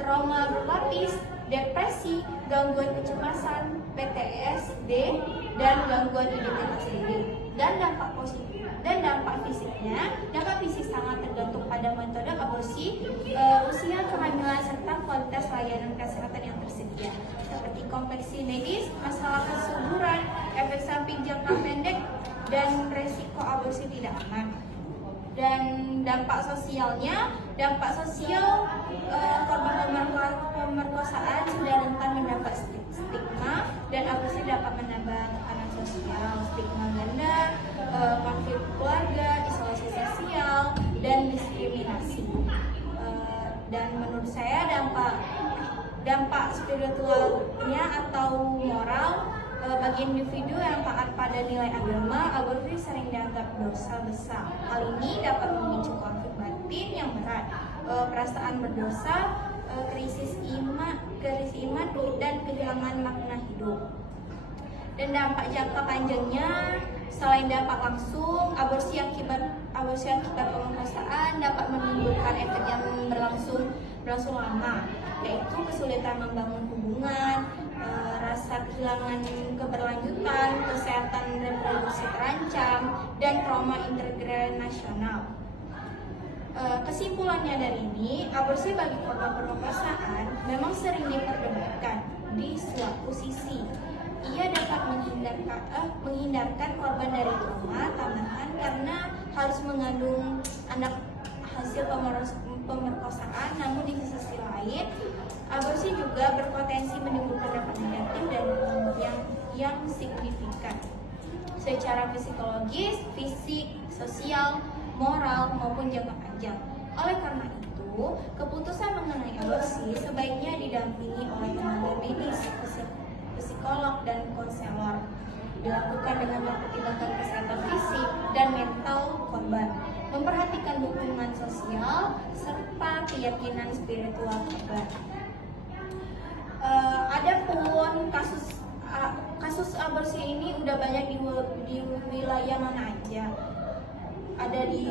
trauma berlapis, depresi, gangguan kecemasan, PTSD, dan gangguan identitas diri. Dan dampak fisiknya, dampak fisik sangat tergantung pada metode aborsi, usia kehamilan, serta kualitas layanan kesehatan yang tersedia, seperti kompleksi medis, masalah kesuburan, efek samping jangka pendek, dan resiko aborsi tidak aman. Dan dampak sosialnya, korban pemerkosaan sudah rentan mendapat stigma, dan aborsi dapat menambah tekanan sosial, stigma ganda, konflik keluarga, isolasi sosial, dan diskriminasi. Dan menurut saya dampak spiritualnya atau moral bagi individu yang taat pada nilai agama, aborsi sering dianggap dosa besar. Hal ini dapat memicu konflik batin yang berat, perasaan berdosa, krisis iman, dan kehilangan makna hidup. Dan dampak jangka panjangnya, selain dampak langsung, aborsi akibat pemerkosaan dapat menimbulkan efek yang berlangsung lama, yaitu kesulitan membangun hubungan, rasa kehilangan keberlanjutan, kesehatan reproduksi terancam, dan trauma intergenerasional. Kesimpulannya dari ini, aborsi bagi korban pemerkosaan memang sering diperdebatkan. Di suatu sisi, ia dapat menghindarkan korban dari trauma tambahan karena harus mengandung anak hasil pemerkosaan. Namun di sisi lain, aborsi juga berpotensi menimbulkan dampak negatif dan yang signifikan secara psikologis, fisik, sosial, moral, maupun jangka panjang. Oleh karena itu, keputusan mengenai aborsi sebaiknya didampingi oleh tenaga medis, psikolog, dan konselor, dilakukan dengan mempertimbangkan kesehatan fisik dan mental korban, memperhatikan dukungan sosial, serta keyakinan spiritual korban. Adapun kasus aborsi ini udah banyak di wilayah mana aja? Ada di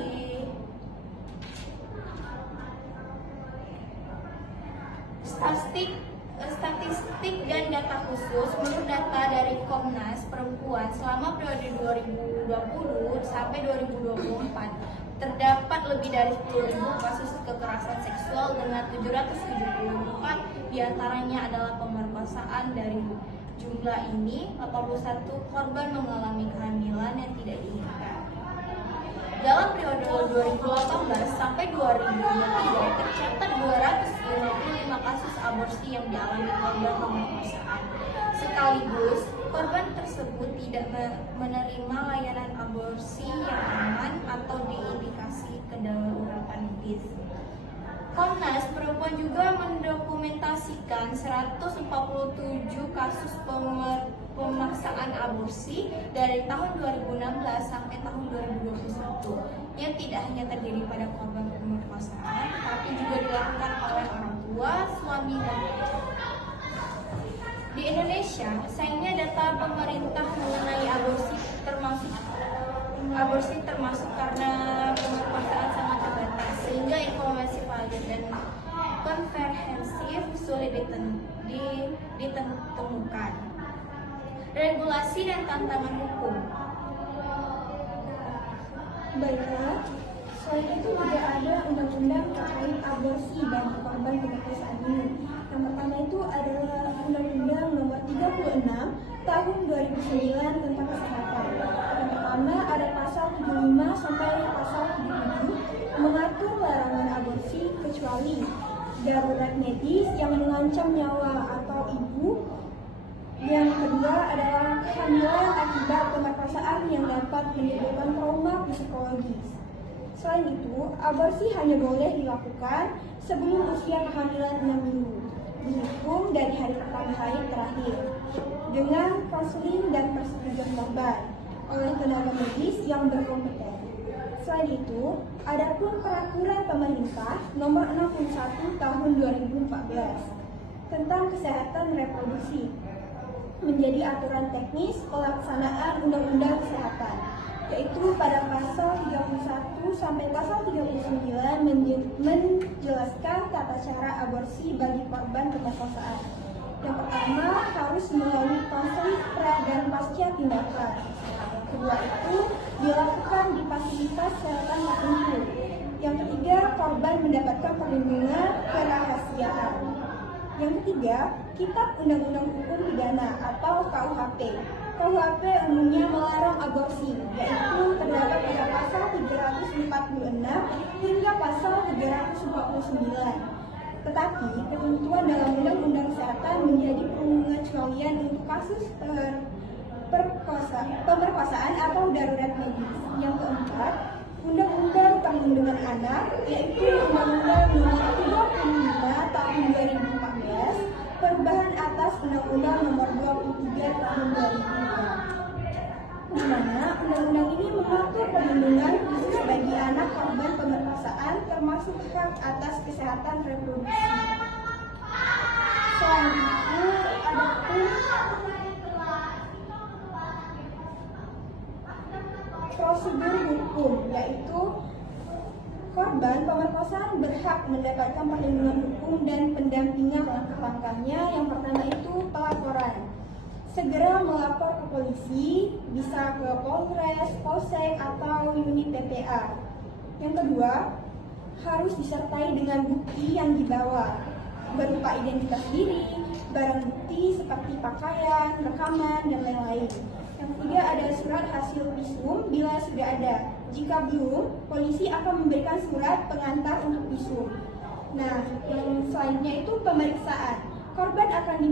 statistik dan data khusus. Menurut data dari Komnas Perempuan selama periode 2020 sampai 2024 terdapat lebih dari 10.000 kasus kekerasan seksual dengan 774 diantaranya adalah pemerkosaan. Dari jumlah ini, 81 korban mengalami kehamilan yang tidak diinginkan. Dalam periode 2018 sampai 2023 tercatat 255 kasus aborsi yang dialami korban pemerkosaan. Sekaligus, korban tersebut tidak menerima layanan aborsi yang aman atau diindikasi kedaruratan medis. Komnas Perempuan juga mendokumentasikan 147 kasus pemaksaan aborsi dari tahun 2016 sampai tahun 2021 yang tidak hanya terjadi pada korban pemerkosaan, tapi juga dilakukan oleh orang tua, suami, dan pacar. Di Indonesia, sayangnya data pemerintah mengenai aborsi termasuk karena pemerkosaan sangat terbatas, sehingga informasi valid komprehensif, sulit ditemukan. Regulasi dan tantangan hukum. Baiklah, selain itu juga ada undang-undang terkait aborsi bagi korban pemerkosaan ini. Yang pertama itu adalah Undang-Undang Nomor 36 Tahun 2009 tentang kesehatan. Yang pertama ada pasal 75 sampai pasal 77 mengatur larangan aborsi kecuali darurat medis yang mengancam nyawa atau ibu. Yang kedua adalah kehamilan akibat pemerkosaan yang dapat menimbulkan trauma psikologis. Selain itu, aborsi hanya boleh dilakukan sebelum usia kehamilan 6 minggu, dihitung dari hari pertama haid terakhir, dengan konseling dan persetujuan korban oleh tenaga medis yang berkompeten. Selain itu, adapun peraturan pemerintah nomor 61 tahun 2014 tentang kesehatan reproduksi menjadi aturan teknis pelaksanaan Undang-Undang Kesehatan, yaitu pada pasal 31 sampai pasal 39 menjelaskan tata cara aborsi bagi korban pemerkosaan. Yang pertama harus melalui konseling pra dan pasca tindakan. Kedua itu dilakukan di fasilitas kesehatan tertentu. Yang ketiga, korban mendapatkan perlindungan kerahasiaan. Yang ketiga, Kitab Undang-Undang Hukum Pidana atau KUHP. KUHP umumnya melarang aborsi, yaitu terdapat pada pasal 346 hingga pasal 349. Tetapi ketentuan dalam Undang-Undang Kesehatan menjadi pengecualian untuk kasus pemerkosaan atau darurat medis. Yang keempat, Undang-Undang Perlindungan Anak, yaitu Undang-Undang Nomor 35 Tahun 2014, perubahan atas Undang-Undang Nomor 23 Tahun 2005, di mana undang-undang ini mengatur perlindungan khusus bagi anak korban pemerkosaan, termasuk hak atas kesehatan reproduksi. Selain itu, adapun prosedur hukum, yaitu korban pemerkosaan berhak mendapatkan perlindungan hukum dan pendampingan langkah-langkahnya. Yang pertama itu pelaporan. Segera melapor ke polisi, bisa ke Polres, Polsek, atau unit TPA. Yang kedua, harus disertai dengan bukti yang dibawa, berupa identitas diri, barang bukti seperti pakaian, rekaman, dan lain-lain. Yang ketiga ada surat hasil visum bila sudah ada. Jika belum, polisi akan memberikan surat pengantar untuk visum. Nah, yang selanjutnya itu pemeriksaan. Korban akan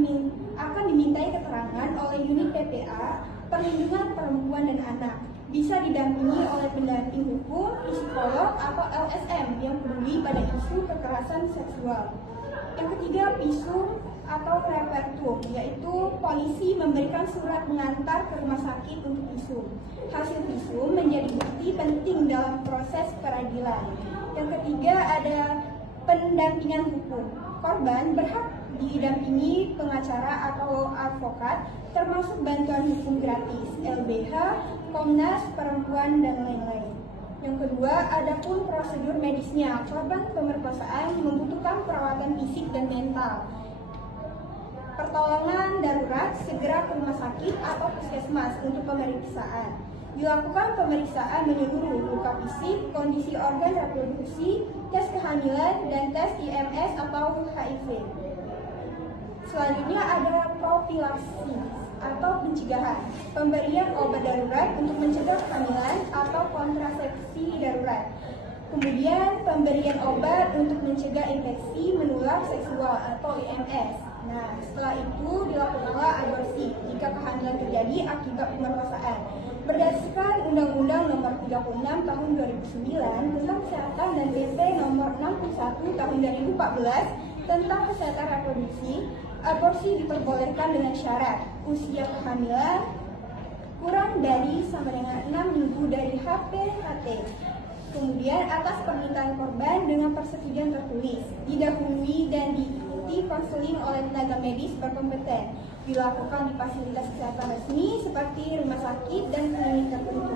dimintai keterangan oleh unit PPA, perlindungan perempuan dan anak. Bisa didampingi oleh pendamping hukum, psikolog, atau LSM yang peduli pada isu kekerasan seksual. Yang ketiga, visum atau repertum, yaitu polisi memberikan surat mengantar ke rumah sakit untuk visum. Hasil visum menjadi bukti penting dalam proses peradilan. Yang ketiga ada pendampingan hukum. Korban berhak didampingi pengacara atau advokat, termasuk bantuan hukum gratis, LBH, Komnas Perempuan, dan lain-lain. Yang kedua, adapun prosedur medisnya. Korban pemerkosaan membutuhkan perawatan fisik dan mental. Pertolongan darurat, segera ke rumah sakit atau puskesmas untuk pemeriksaan. Dilakukan pemeriksaan menyeluruh, luka fisik, kondisi organ reproduksi, tes kehamilan, dan tes IMS atau HIV. Selanjutnya ada profilaksi atau pencegahan, pemberian obat darurat untuk mencegah kehamilan atau kontrasepsi darurat. Kemudian pemberian obat untuk mencegah infeksi menular seksual atau IMS. Nah, setelah itu dilakukanlah aborsi jika kehamilan terjadi akibat pemerkosaan. Berdasarkan Undang-Undang Nomor 36 Tahun 2009 tentang Kesehatan dan PP Nomor 61 Tahun 2014 tentang Kesehatan Reproduksi, aborsi diperbolehkan dengan syarat usia kehamilan kurang dari sama dengan 6 minggu dari HPHT. Kemudian atas permintaan korban dengan persetujuan tertulis, didahului dan diikuti konseling oleh tenaga medis berkompeten, dilakukan di fasilitas kesehatan resmi seperti rumah sakit dan klinik tertentu.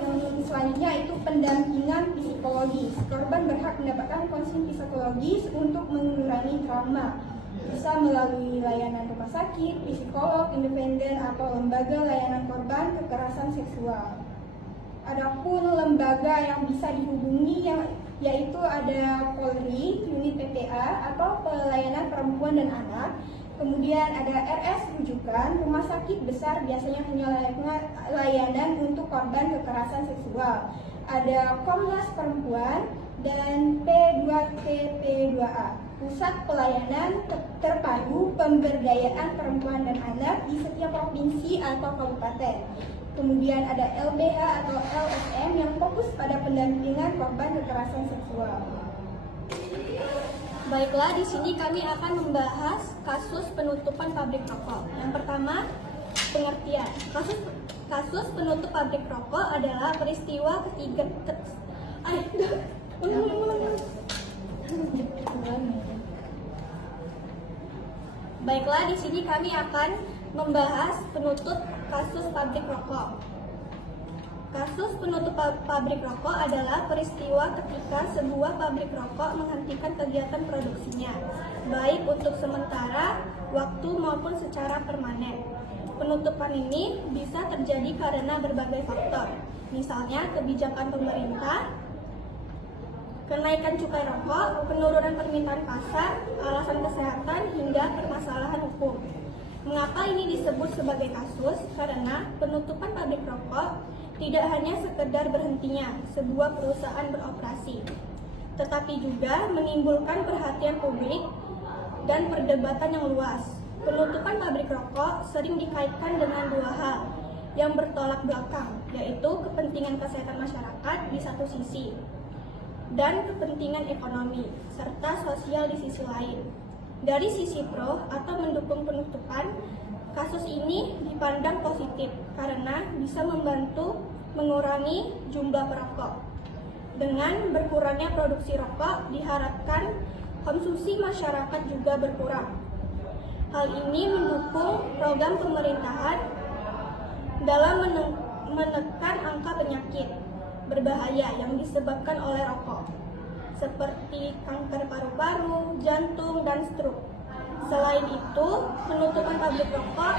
Yang selanjutnya itu pendampingan psikologis. Korban berhak mendapatkan konseling psikologis psikologis untuk mengurangi trauma. Bisa melalui layanan rumah sakit, psikolog independen, atau lembaga layanan korban kekerasan seksual. Adapun lembaga yang bisa dihubungi yaitu ada Polri, unit PPA atau pelayanan perempuan dan anak. Kemudian ada RS rujukan, rumah sakit besar biasanya punya layanan untuk korban kekerasan seksual. Ada Komnas Perempuan dan P2TP2A, Pusat Pelayanan Terpadu Pemberdayaan Perempuan dan Anak di setiap provinsi atau kabupaten. Kemudian ada LBH atau LSM yang fokus pada pendampingan korban kekerasan seksual. Baiklah, di sini kami akan membahas kasus penutupan pabrik rokok. Yang pertama, pengertian. Kasus penutup pabrik rokok adalah peristiwa Baiklah, di sini kami akan membahas penutup kasus pabrik rokok. Kasus penutup pabrik rokok adalah peristiwa ketika sebuah pabrik rokok menghentikan kegiatan produksinya, baik untuk sementara waktu maupun secara permanen. Penutupan ini bisa terjadi karena berbagai faktor, misalnya kebijakan pemerintah, kenaikan cukai rokok, penurunan permintaan pasar, alasan kesehatan, hingga permasalahan hukum. Mengapa ini disebut sebagai kasus? Karena penutupan pabrik rokok tidak hanya sekedar berhentinya sebuah perusahaan beroperasi, tetapi juga menimbulkan perhatian publik dan perdebatan yang luas. Penutupan pabrik rokok sering dikaitkan dengan dua hal yang bertolak belakang, yaitu kepentingan kesehatan masyarakat di satu sisi dan kepentingan ekonomi serta sosial di sisi lain. Dari sisi pro atau mendukung penutupan, kasus ini dipandang positif karena bisa membantu mengurangi jumlah perokok. Dengan berkurangnya produksi rokok, diharapkan konsumsi masyarakat juga berkurang. Hal ini mendukung program pemerintahan dalam menekan angka penyakit berbahaya yang disebabkan oleh rokok, seperti kanker paru-paru, jantung, dan stroke. Selain itu, penutupan pabrik rokok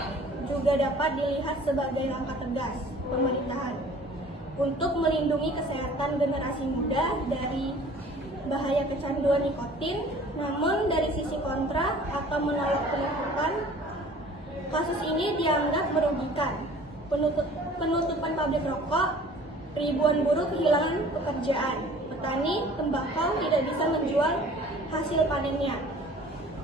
juga dapat dilihat sebagai langkah tegas pemerintahan untuk melindungi kesehatan generasi muda dari bahaya kecanduan nikotin. Namun dari sisi kontra atau menolak penutupan, kasus ini dianggap merugikan. Penutupan pabrik rokok, ribuan buruh kehilangan pekerjaan. Petani tembakau tidak bisa menjual hasil panennya.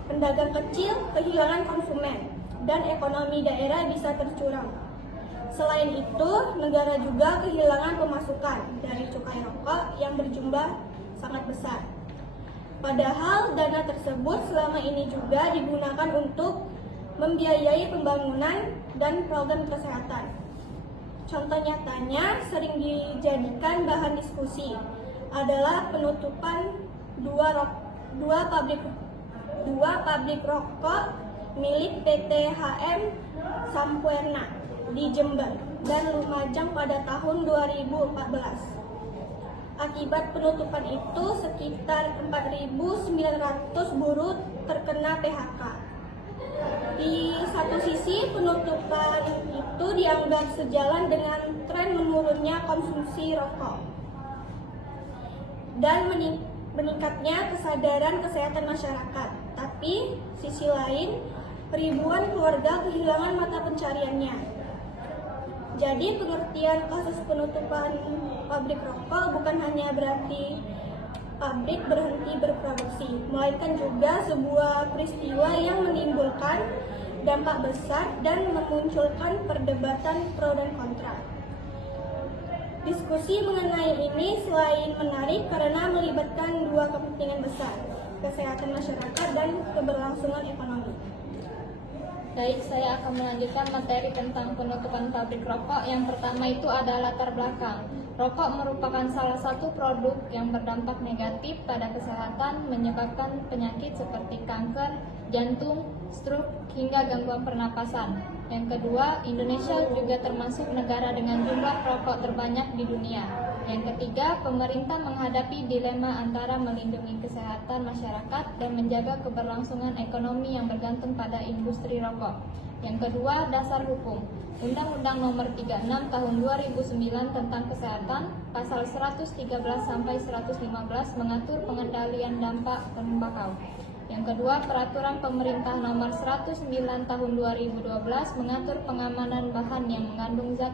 Pedagang kecil kehilangan konsumen dan ekonomi daerah bisa tercurang. Selain itu, negara juga kehilangan pemasukan dari cukai rokok yang berjumlah sangat besar. Padahal dana tersebut selama ini juga digunakan untuk membiayai pembangunan dan program kesehatan. Contoh nyatanya sering dijadikan bahan diskusi adalah penutupan dua pabrik rokok milik PT HM Sampuerna di Jember dan Lumajang pada tahun 2014. Akibat penutupan itu sekitar 4.900 buruh terkena PHK. Di satu sisi, penutupan itu dianggap sejalan dengan tren menurunnya konsumsi rokok dan meningkatnya kesadaran kesehatan masyarakat. Tapi, sisi lain, ribuan keluarga kehilangan mata pencariannya. Jadi, pengertian kasus penutupan pabrik rokok bukan hanya berarti pabrik berhenti berproduksi, melainkan juga sebuah peristiwa yang menimbulkan dampak besar dan memunculkan perdebatan pro dan kontra. Diskusi mengenai ini selain menarik karena melibatkan dua kepentingan besar, kesehatan masyarakat dan keberlangsungan ekonomi. Baik, saya akan melanjutkan materi tentang penutupan pabrik rokok. Yang pertama itu adalah latar belakang. Rokok merupakan salah satu produk yang berdampak negatif pada kesehatan, menyebabkan penyakit seperti kanker, jantung, stroke, hingga gangguan pernapasan. Yang kedua, Indonesia juga termasuk negara dengan jumlah perokok terbanyak di dunia. Yang ketiga, pemerintah menghadapi dilema antara melindungi kesehatan masyarakat dan menjaga keberlangsungan ekonomi yang bergantung pada industri rokok. Yang kedua, dasar hukum. Undang-Undang Nomor 36 Tahun 2009 tentang Kesehatan, Pasal 113 sampai 115 mengatur pengendalian dampak tembakau. Yang kedua, Peraturan Pemerintah Nomor 109 Tahun 2012 mengatur pengamanan bahan yang mengandung zat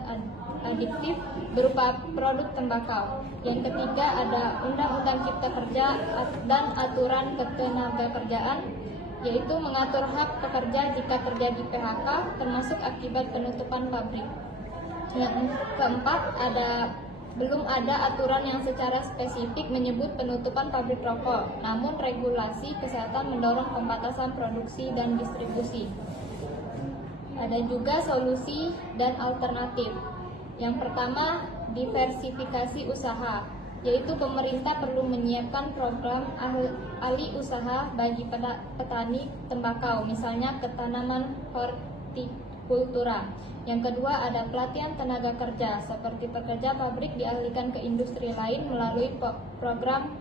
adiktif berupa produk tembakau. Yang ketiga, ada Undang-Undang Cipta Kerja dan Aturan Ketenagakerjaan, yaitu mengatur hak pekerja jika terjadi PHK, termasuk akibat penutupan pabrik. Yang keempat, belum ada aturan yang secara spesifik menyebut penutupan pabrik rokok, namun regulasi kesehatan mendorong pembatasan produksi dan distribusi. Ada juga solusi dan alternatif. Yang pertama, diversifikasi usaha, yaitu pemerintah perlu menyiapkan program alih usaha bagi petani tembakau, misalnya ketanaman hortikultura. Yang kedua, ada pelatihan tenaga kerja, seperti pekerja pabrik dialihkan ke industri lain melalui program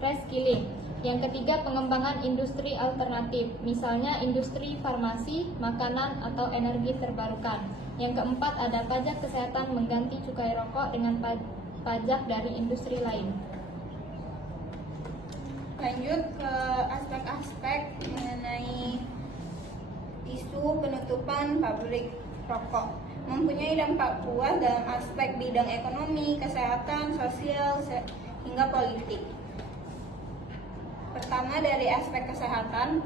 reskilling. Yang ketiga, pengembangan industri alternatif, misalnya industri farmasi, makanan, atau energi terbarukan. Yang keempat, ada pajak kesehatan mengganti cukai rokok dengan pajak dari industri lain. Lanjut ke aspek-aspek mengenai isu penutupan pabrik rokok. Mempunyai dampak luas dalam aspek bidang ekonomi, kesehatan, sosial, hingga politik. Pertama, dari aspek kesehatan,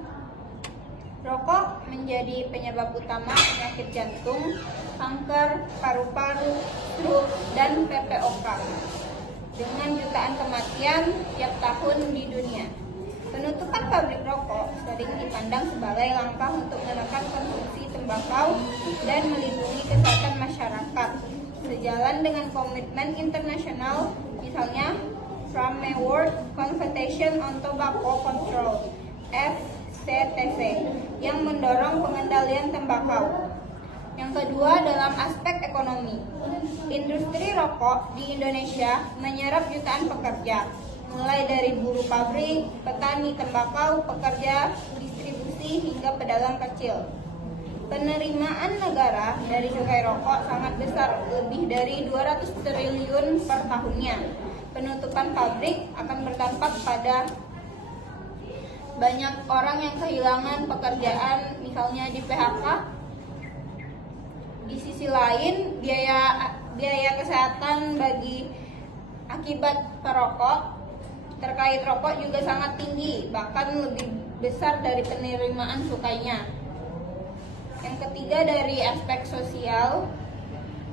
rokok menjadi penyebab utama penyakit jantung, kanker, paru-paru, stroke, dan PPOK dengan jutaan kematian tiap tahun di dunia. Penutupan pabrik rokok sering dipandang sebagai langkah untuk menekan konsumsi tembakau dan melindungi kesehatan masyarakat. Sejalan dengan komitmen internasional, misalnya Framework Convention on Tobacco Control (FCTC) yang mendorong pengendalian tembakau. Yang kedua, dalam aspek ekonomi, industri rokok di Indonesia menyerap jutaan pekerja, mulai dari buruh pabrik, petani tembakau, pekerja distribusi, hingga pedagang kecil. Penerimaan negara dari cukai rokok sangat besar, lebih dari 200 triliun per tahunnya. Penutupan pabrik akan berdampak pada banyak orang yang kehilangan pekerjaan, misalnya di PHK. Di sisi lain, biaya kesehatan bagi akibat perokok terkait rokok juga sangat tinggi, bahkan lebih besar dari penerimaan cukainya. Yang ketiga, dari aspek sosial,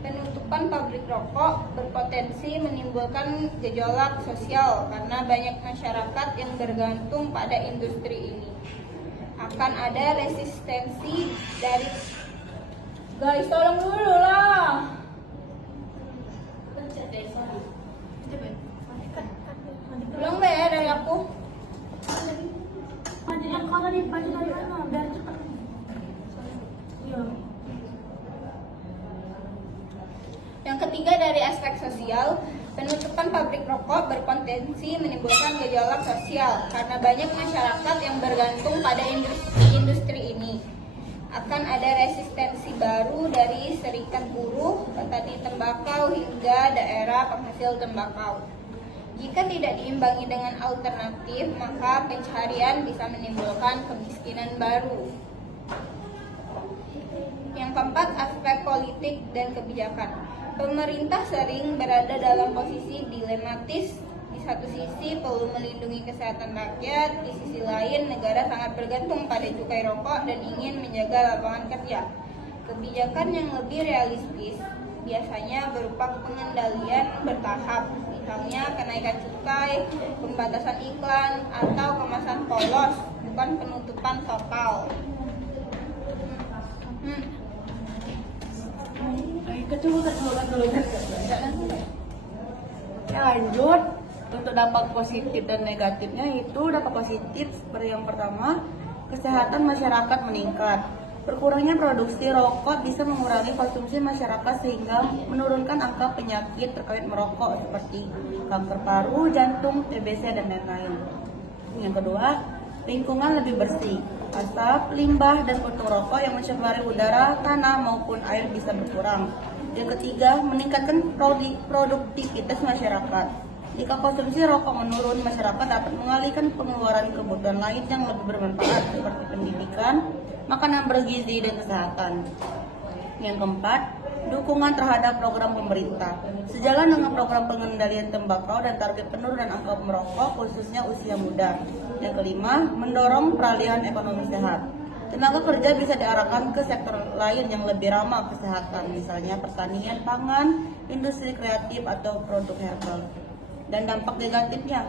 penutupan pabrik rokok berpotensi menimbulkan gejolak sosial karena banyak masyarakat yang bergantung pada industri ini. Akan ada resistensi dari... Guys, tolong dulu lah. Belum ya dari aku. Yang kalau dibaca dari mana? Biar cepat. Iya. Yang ketiga, dari aspek sosial, penutupan pabrik rokok berpotensi menimbulkan gejolak sosial karena banyak masyarakat yang bergantung pada industri ini. Akan ada resistensi baru dari serikat buruh, petani tembakau, hingga daerah penghasil tembakau. Jika tidak diimbangi dengan alternatif, maka pencaharian bisa menimbulkan kemiskinan baru. Yang keempat, aspek politik dan kebijakan. Pemerintah sering berada dalam posisi dilematis. Di satu sisi perlu melindungi kesehatan rakyat, di sisi lain negara sangat bergantung pada cukai rokok dan ingin menjaga lapangan kerja. Kebijakan yang lebih realistis biasanya berupa pengendalian bertahap, misalnya kenaikan cukai, pembatasan iklan, atau kemasan polos, bukan penutupan total. Ya, lanjut untuk dampak positif dan negatifnya. Itu dampak positif seperti yang pertama, kesehatan masyarakat meningkat. Berkurangnya produksi rokok bisa mengurangi konsumsi masyarakat sehingga menurunkan angka penyakit terkait merokok seperti kanker paru, jantung, TBC, dan lain-lain. Yang kedua, lingkungan lebih bersih. Asap, limbah, dan puntung rokok yang mencemari udara, tanah, maupun air bisa berkurang. Yang ketiga, meningkatkan produktivitas masyarakat. Jika konsumsi rokok menurun, masyarakat dapat mengalihkan pengeluaran kebutuhan lain yang lebih bermanfaat seperti pendidikan, makanan bergizi, dan kesehatan. Yang keempat, dukungan terhadap program pemerintah. Sejalan dengan program pengendalian tembakau dan target penurunan angka merokok khususnya usia muda. Yang kelima, mendorong peralihan ekonomi sehat. Tenaga kerja bisa diarahkan ke sektor lain yang lebih ramah kesehatan, misalnya pertanian, pangan, industri kreatif, atau produk herbal. Dan dampak negatifnya,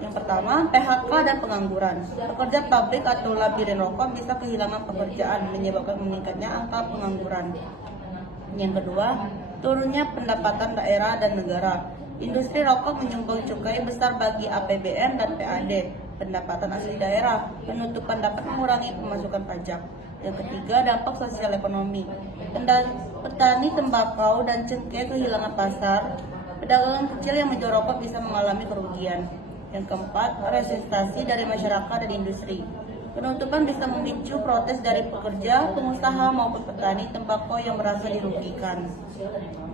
yang pertama, PHK dan pengangguran. Pekerja pabrik atau labirin rokok bisa kehilangan pekerjaan, menyebabkan meningkatnya angka pengangguran. Yang kedua, turunnya pendapatan daerah dan negara. Industri rokok menyumbang cukai besar bagi APBN dan PAD, pendapatan asli daerah. Penutupan dapat mengurangi pemasukan pajak. Yang ketiga, dampak sosial ekonomi. Petani tembakau dan cengkeh kehilangan pasar. Pedagang kecil yang menjual rokok bisa mengalami kerugian. Yang keempat, resistensi dari masyarakat dan industri. Penutupan bisa memicu protes dari pekerja, pengusaha maupun petani tembakau yang merasa dirugikan.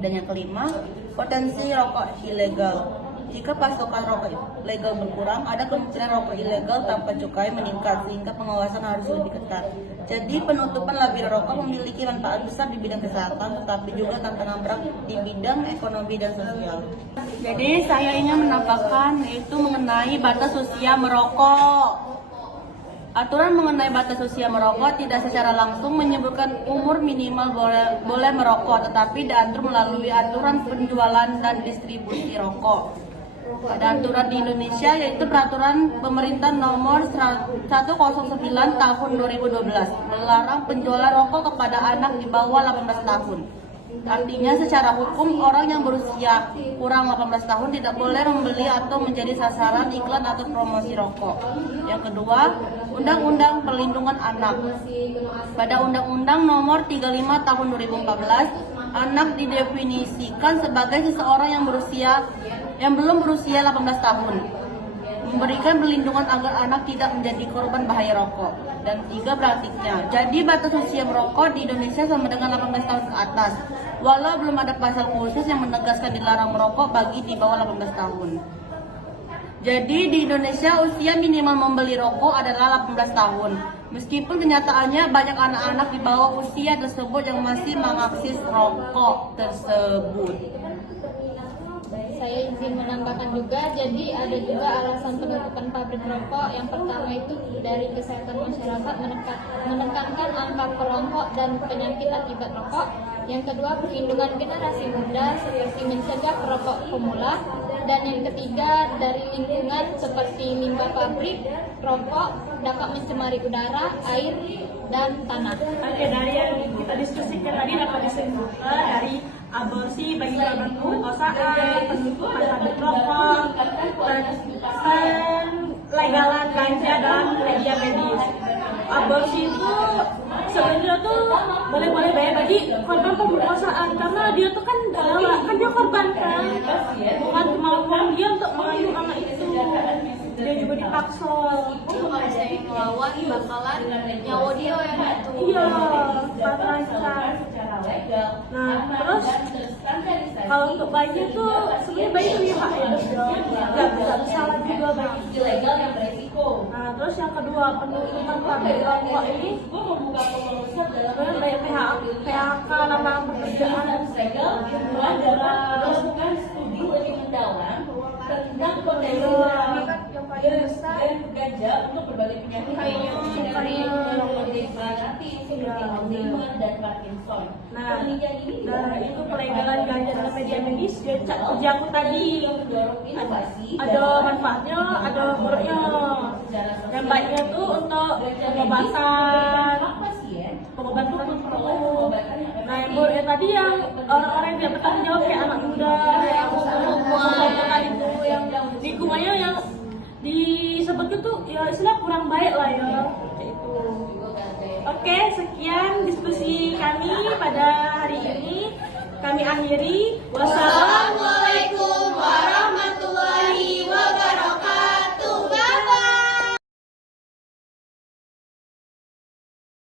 Dan yang kelima, potensi rokok ilegal. Jika pasokan rokok ilegal berkurang, ada kemungkinan rokok ilegal tanpa cukai meningkat sehingga pengawasan harus lebih ketat. Jadi penutupan labirin rokok memiliki manfaat besar di bidang kesehatan, tetapi juga tantangan berat di bidang ekonomi dan sosial. Jadi saya ingin menambahkan yaitu mengenai batas usia merokok. Aturan mengenai batas usia merokok tidak secara langsung menyebutkan umur minimal boleh merokok, tetapi diatur melalui aturan penjualan dan distribusi rokok. Ada aturan di Indonesia yaitu peraturan pemerintah nomor 109 tahun 2012 melarang penjualan rokok kepada anak di bawah 18 tahun. Artinya secara hukum orang yang berusia kurang 18 tahun tidak boleh membeli atau menjadi sasaran iklan atau promosi rokok. Yang kedua, Undang-Undang Perlindungan Anak. Pada Undang-Undang nomor 35 tahun 2014, anak didefinisikan sebagai seseorang yang belum berusia 18 tahun. Memberikan perlindungan agar anak tidak menjadi korban bahaya rokok. Dan tiga, praktiknya. Jadi batas usia merokok di Indonesia sama dengan 18 tahun ke atas. Walau belum ada pasal khusus yang menegaskan dilarang merokok bagi di bawah 18 tahun. Jadi di Indonesia usia minimal membeli rokok adalah 18 tahun. Meskipun kenyataannya banyak anak-anak di bawah usia tersebut yang masih mengakses rokok tersebut. Saya izin menambahkan juga, jadi ada juga alasan penutupan pabrik rokok. Yang pertama itu dari kesehatan masyarakat, menekankan angka perokok dan penyakit akibat rokok. Yang kedua, perlindungan generasi muda seperti mencegah perokok pemula. Dan yang ketiga, dari lingkungan seperti limbah pabrik rokok dapat mencemari udara, air, dan tanah. Oke, dari yang kita diskusikan tadi dapat disimpulkan dari aborsi bagi korban pemerkosaan, penutupan pabrik rokok, legalan ganja dan media medis. Aborsi itu sebenarnya tuh boleh-boleh bayar bagi korban pemerkosaan karena dia tuh kan dia korban kan, bukan kemauan dia untuk mengandung anak itu. Dia juga dipaksa. Melawan bakalan nyawa dia yang itu. Iya, terancam. Nah, terus kalau untuk bayi tuh sebenarnya bayi itu hak ya, nggak salah juga bayi ilegal yang beresiko. Nah, terus yang kedua, penutupan pabrik rokok ini sebenarnya banyak PHK, lapangan pekerjaan melakukan studi lebih mendalam tentang potensi yang paling besar ganja untuk berbagai penyakit dan Parkinson. Nah, itu pelegalan ganja dalam media medis kerja aku tadi ada manfaatnya, ada buruknya. Yang baiknya tuh untuk pengobatan flu. Nah, yang buruknya tadi yang orang-orang yang tidak bertanggung jawab kayak anak muda yang itu yang lingkungannya yang disebut itu ya istilah kurang baik lah ya. Oke, sekian diskusi kami pada hari ini. Kami akhiri. Wassalamualaikum.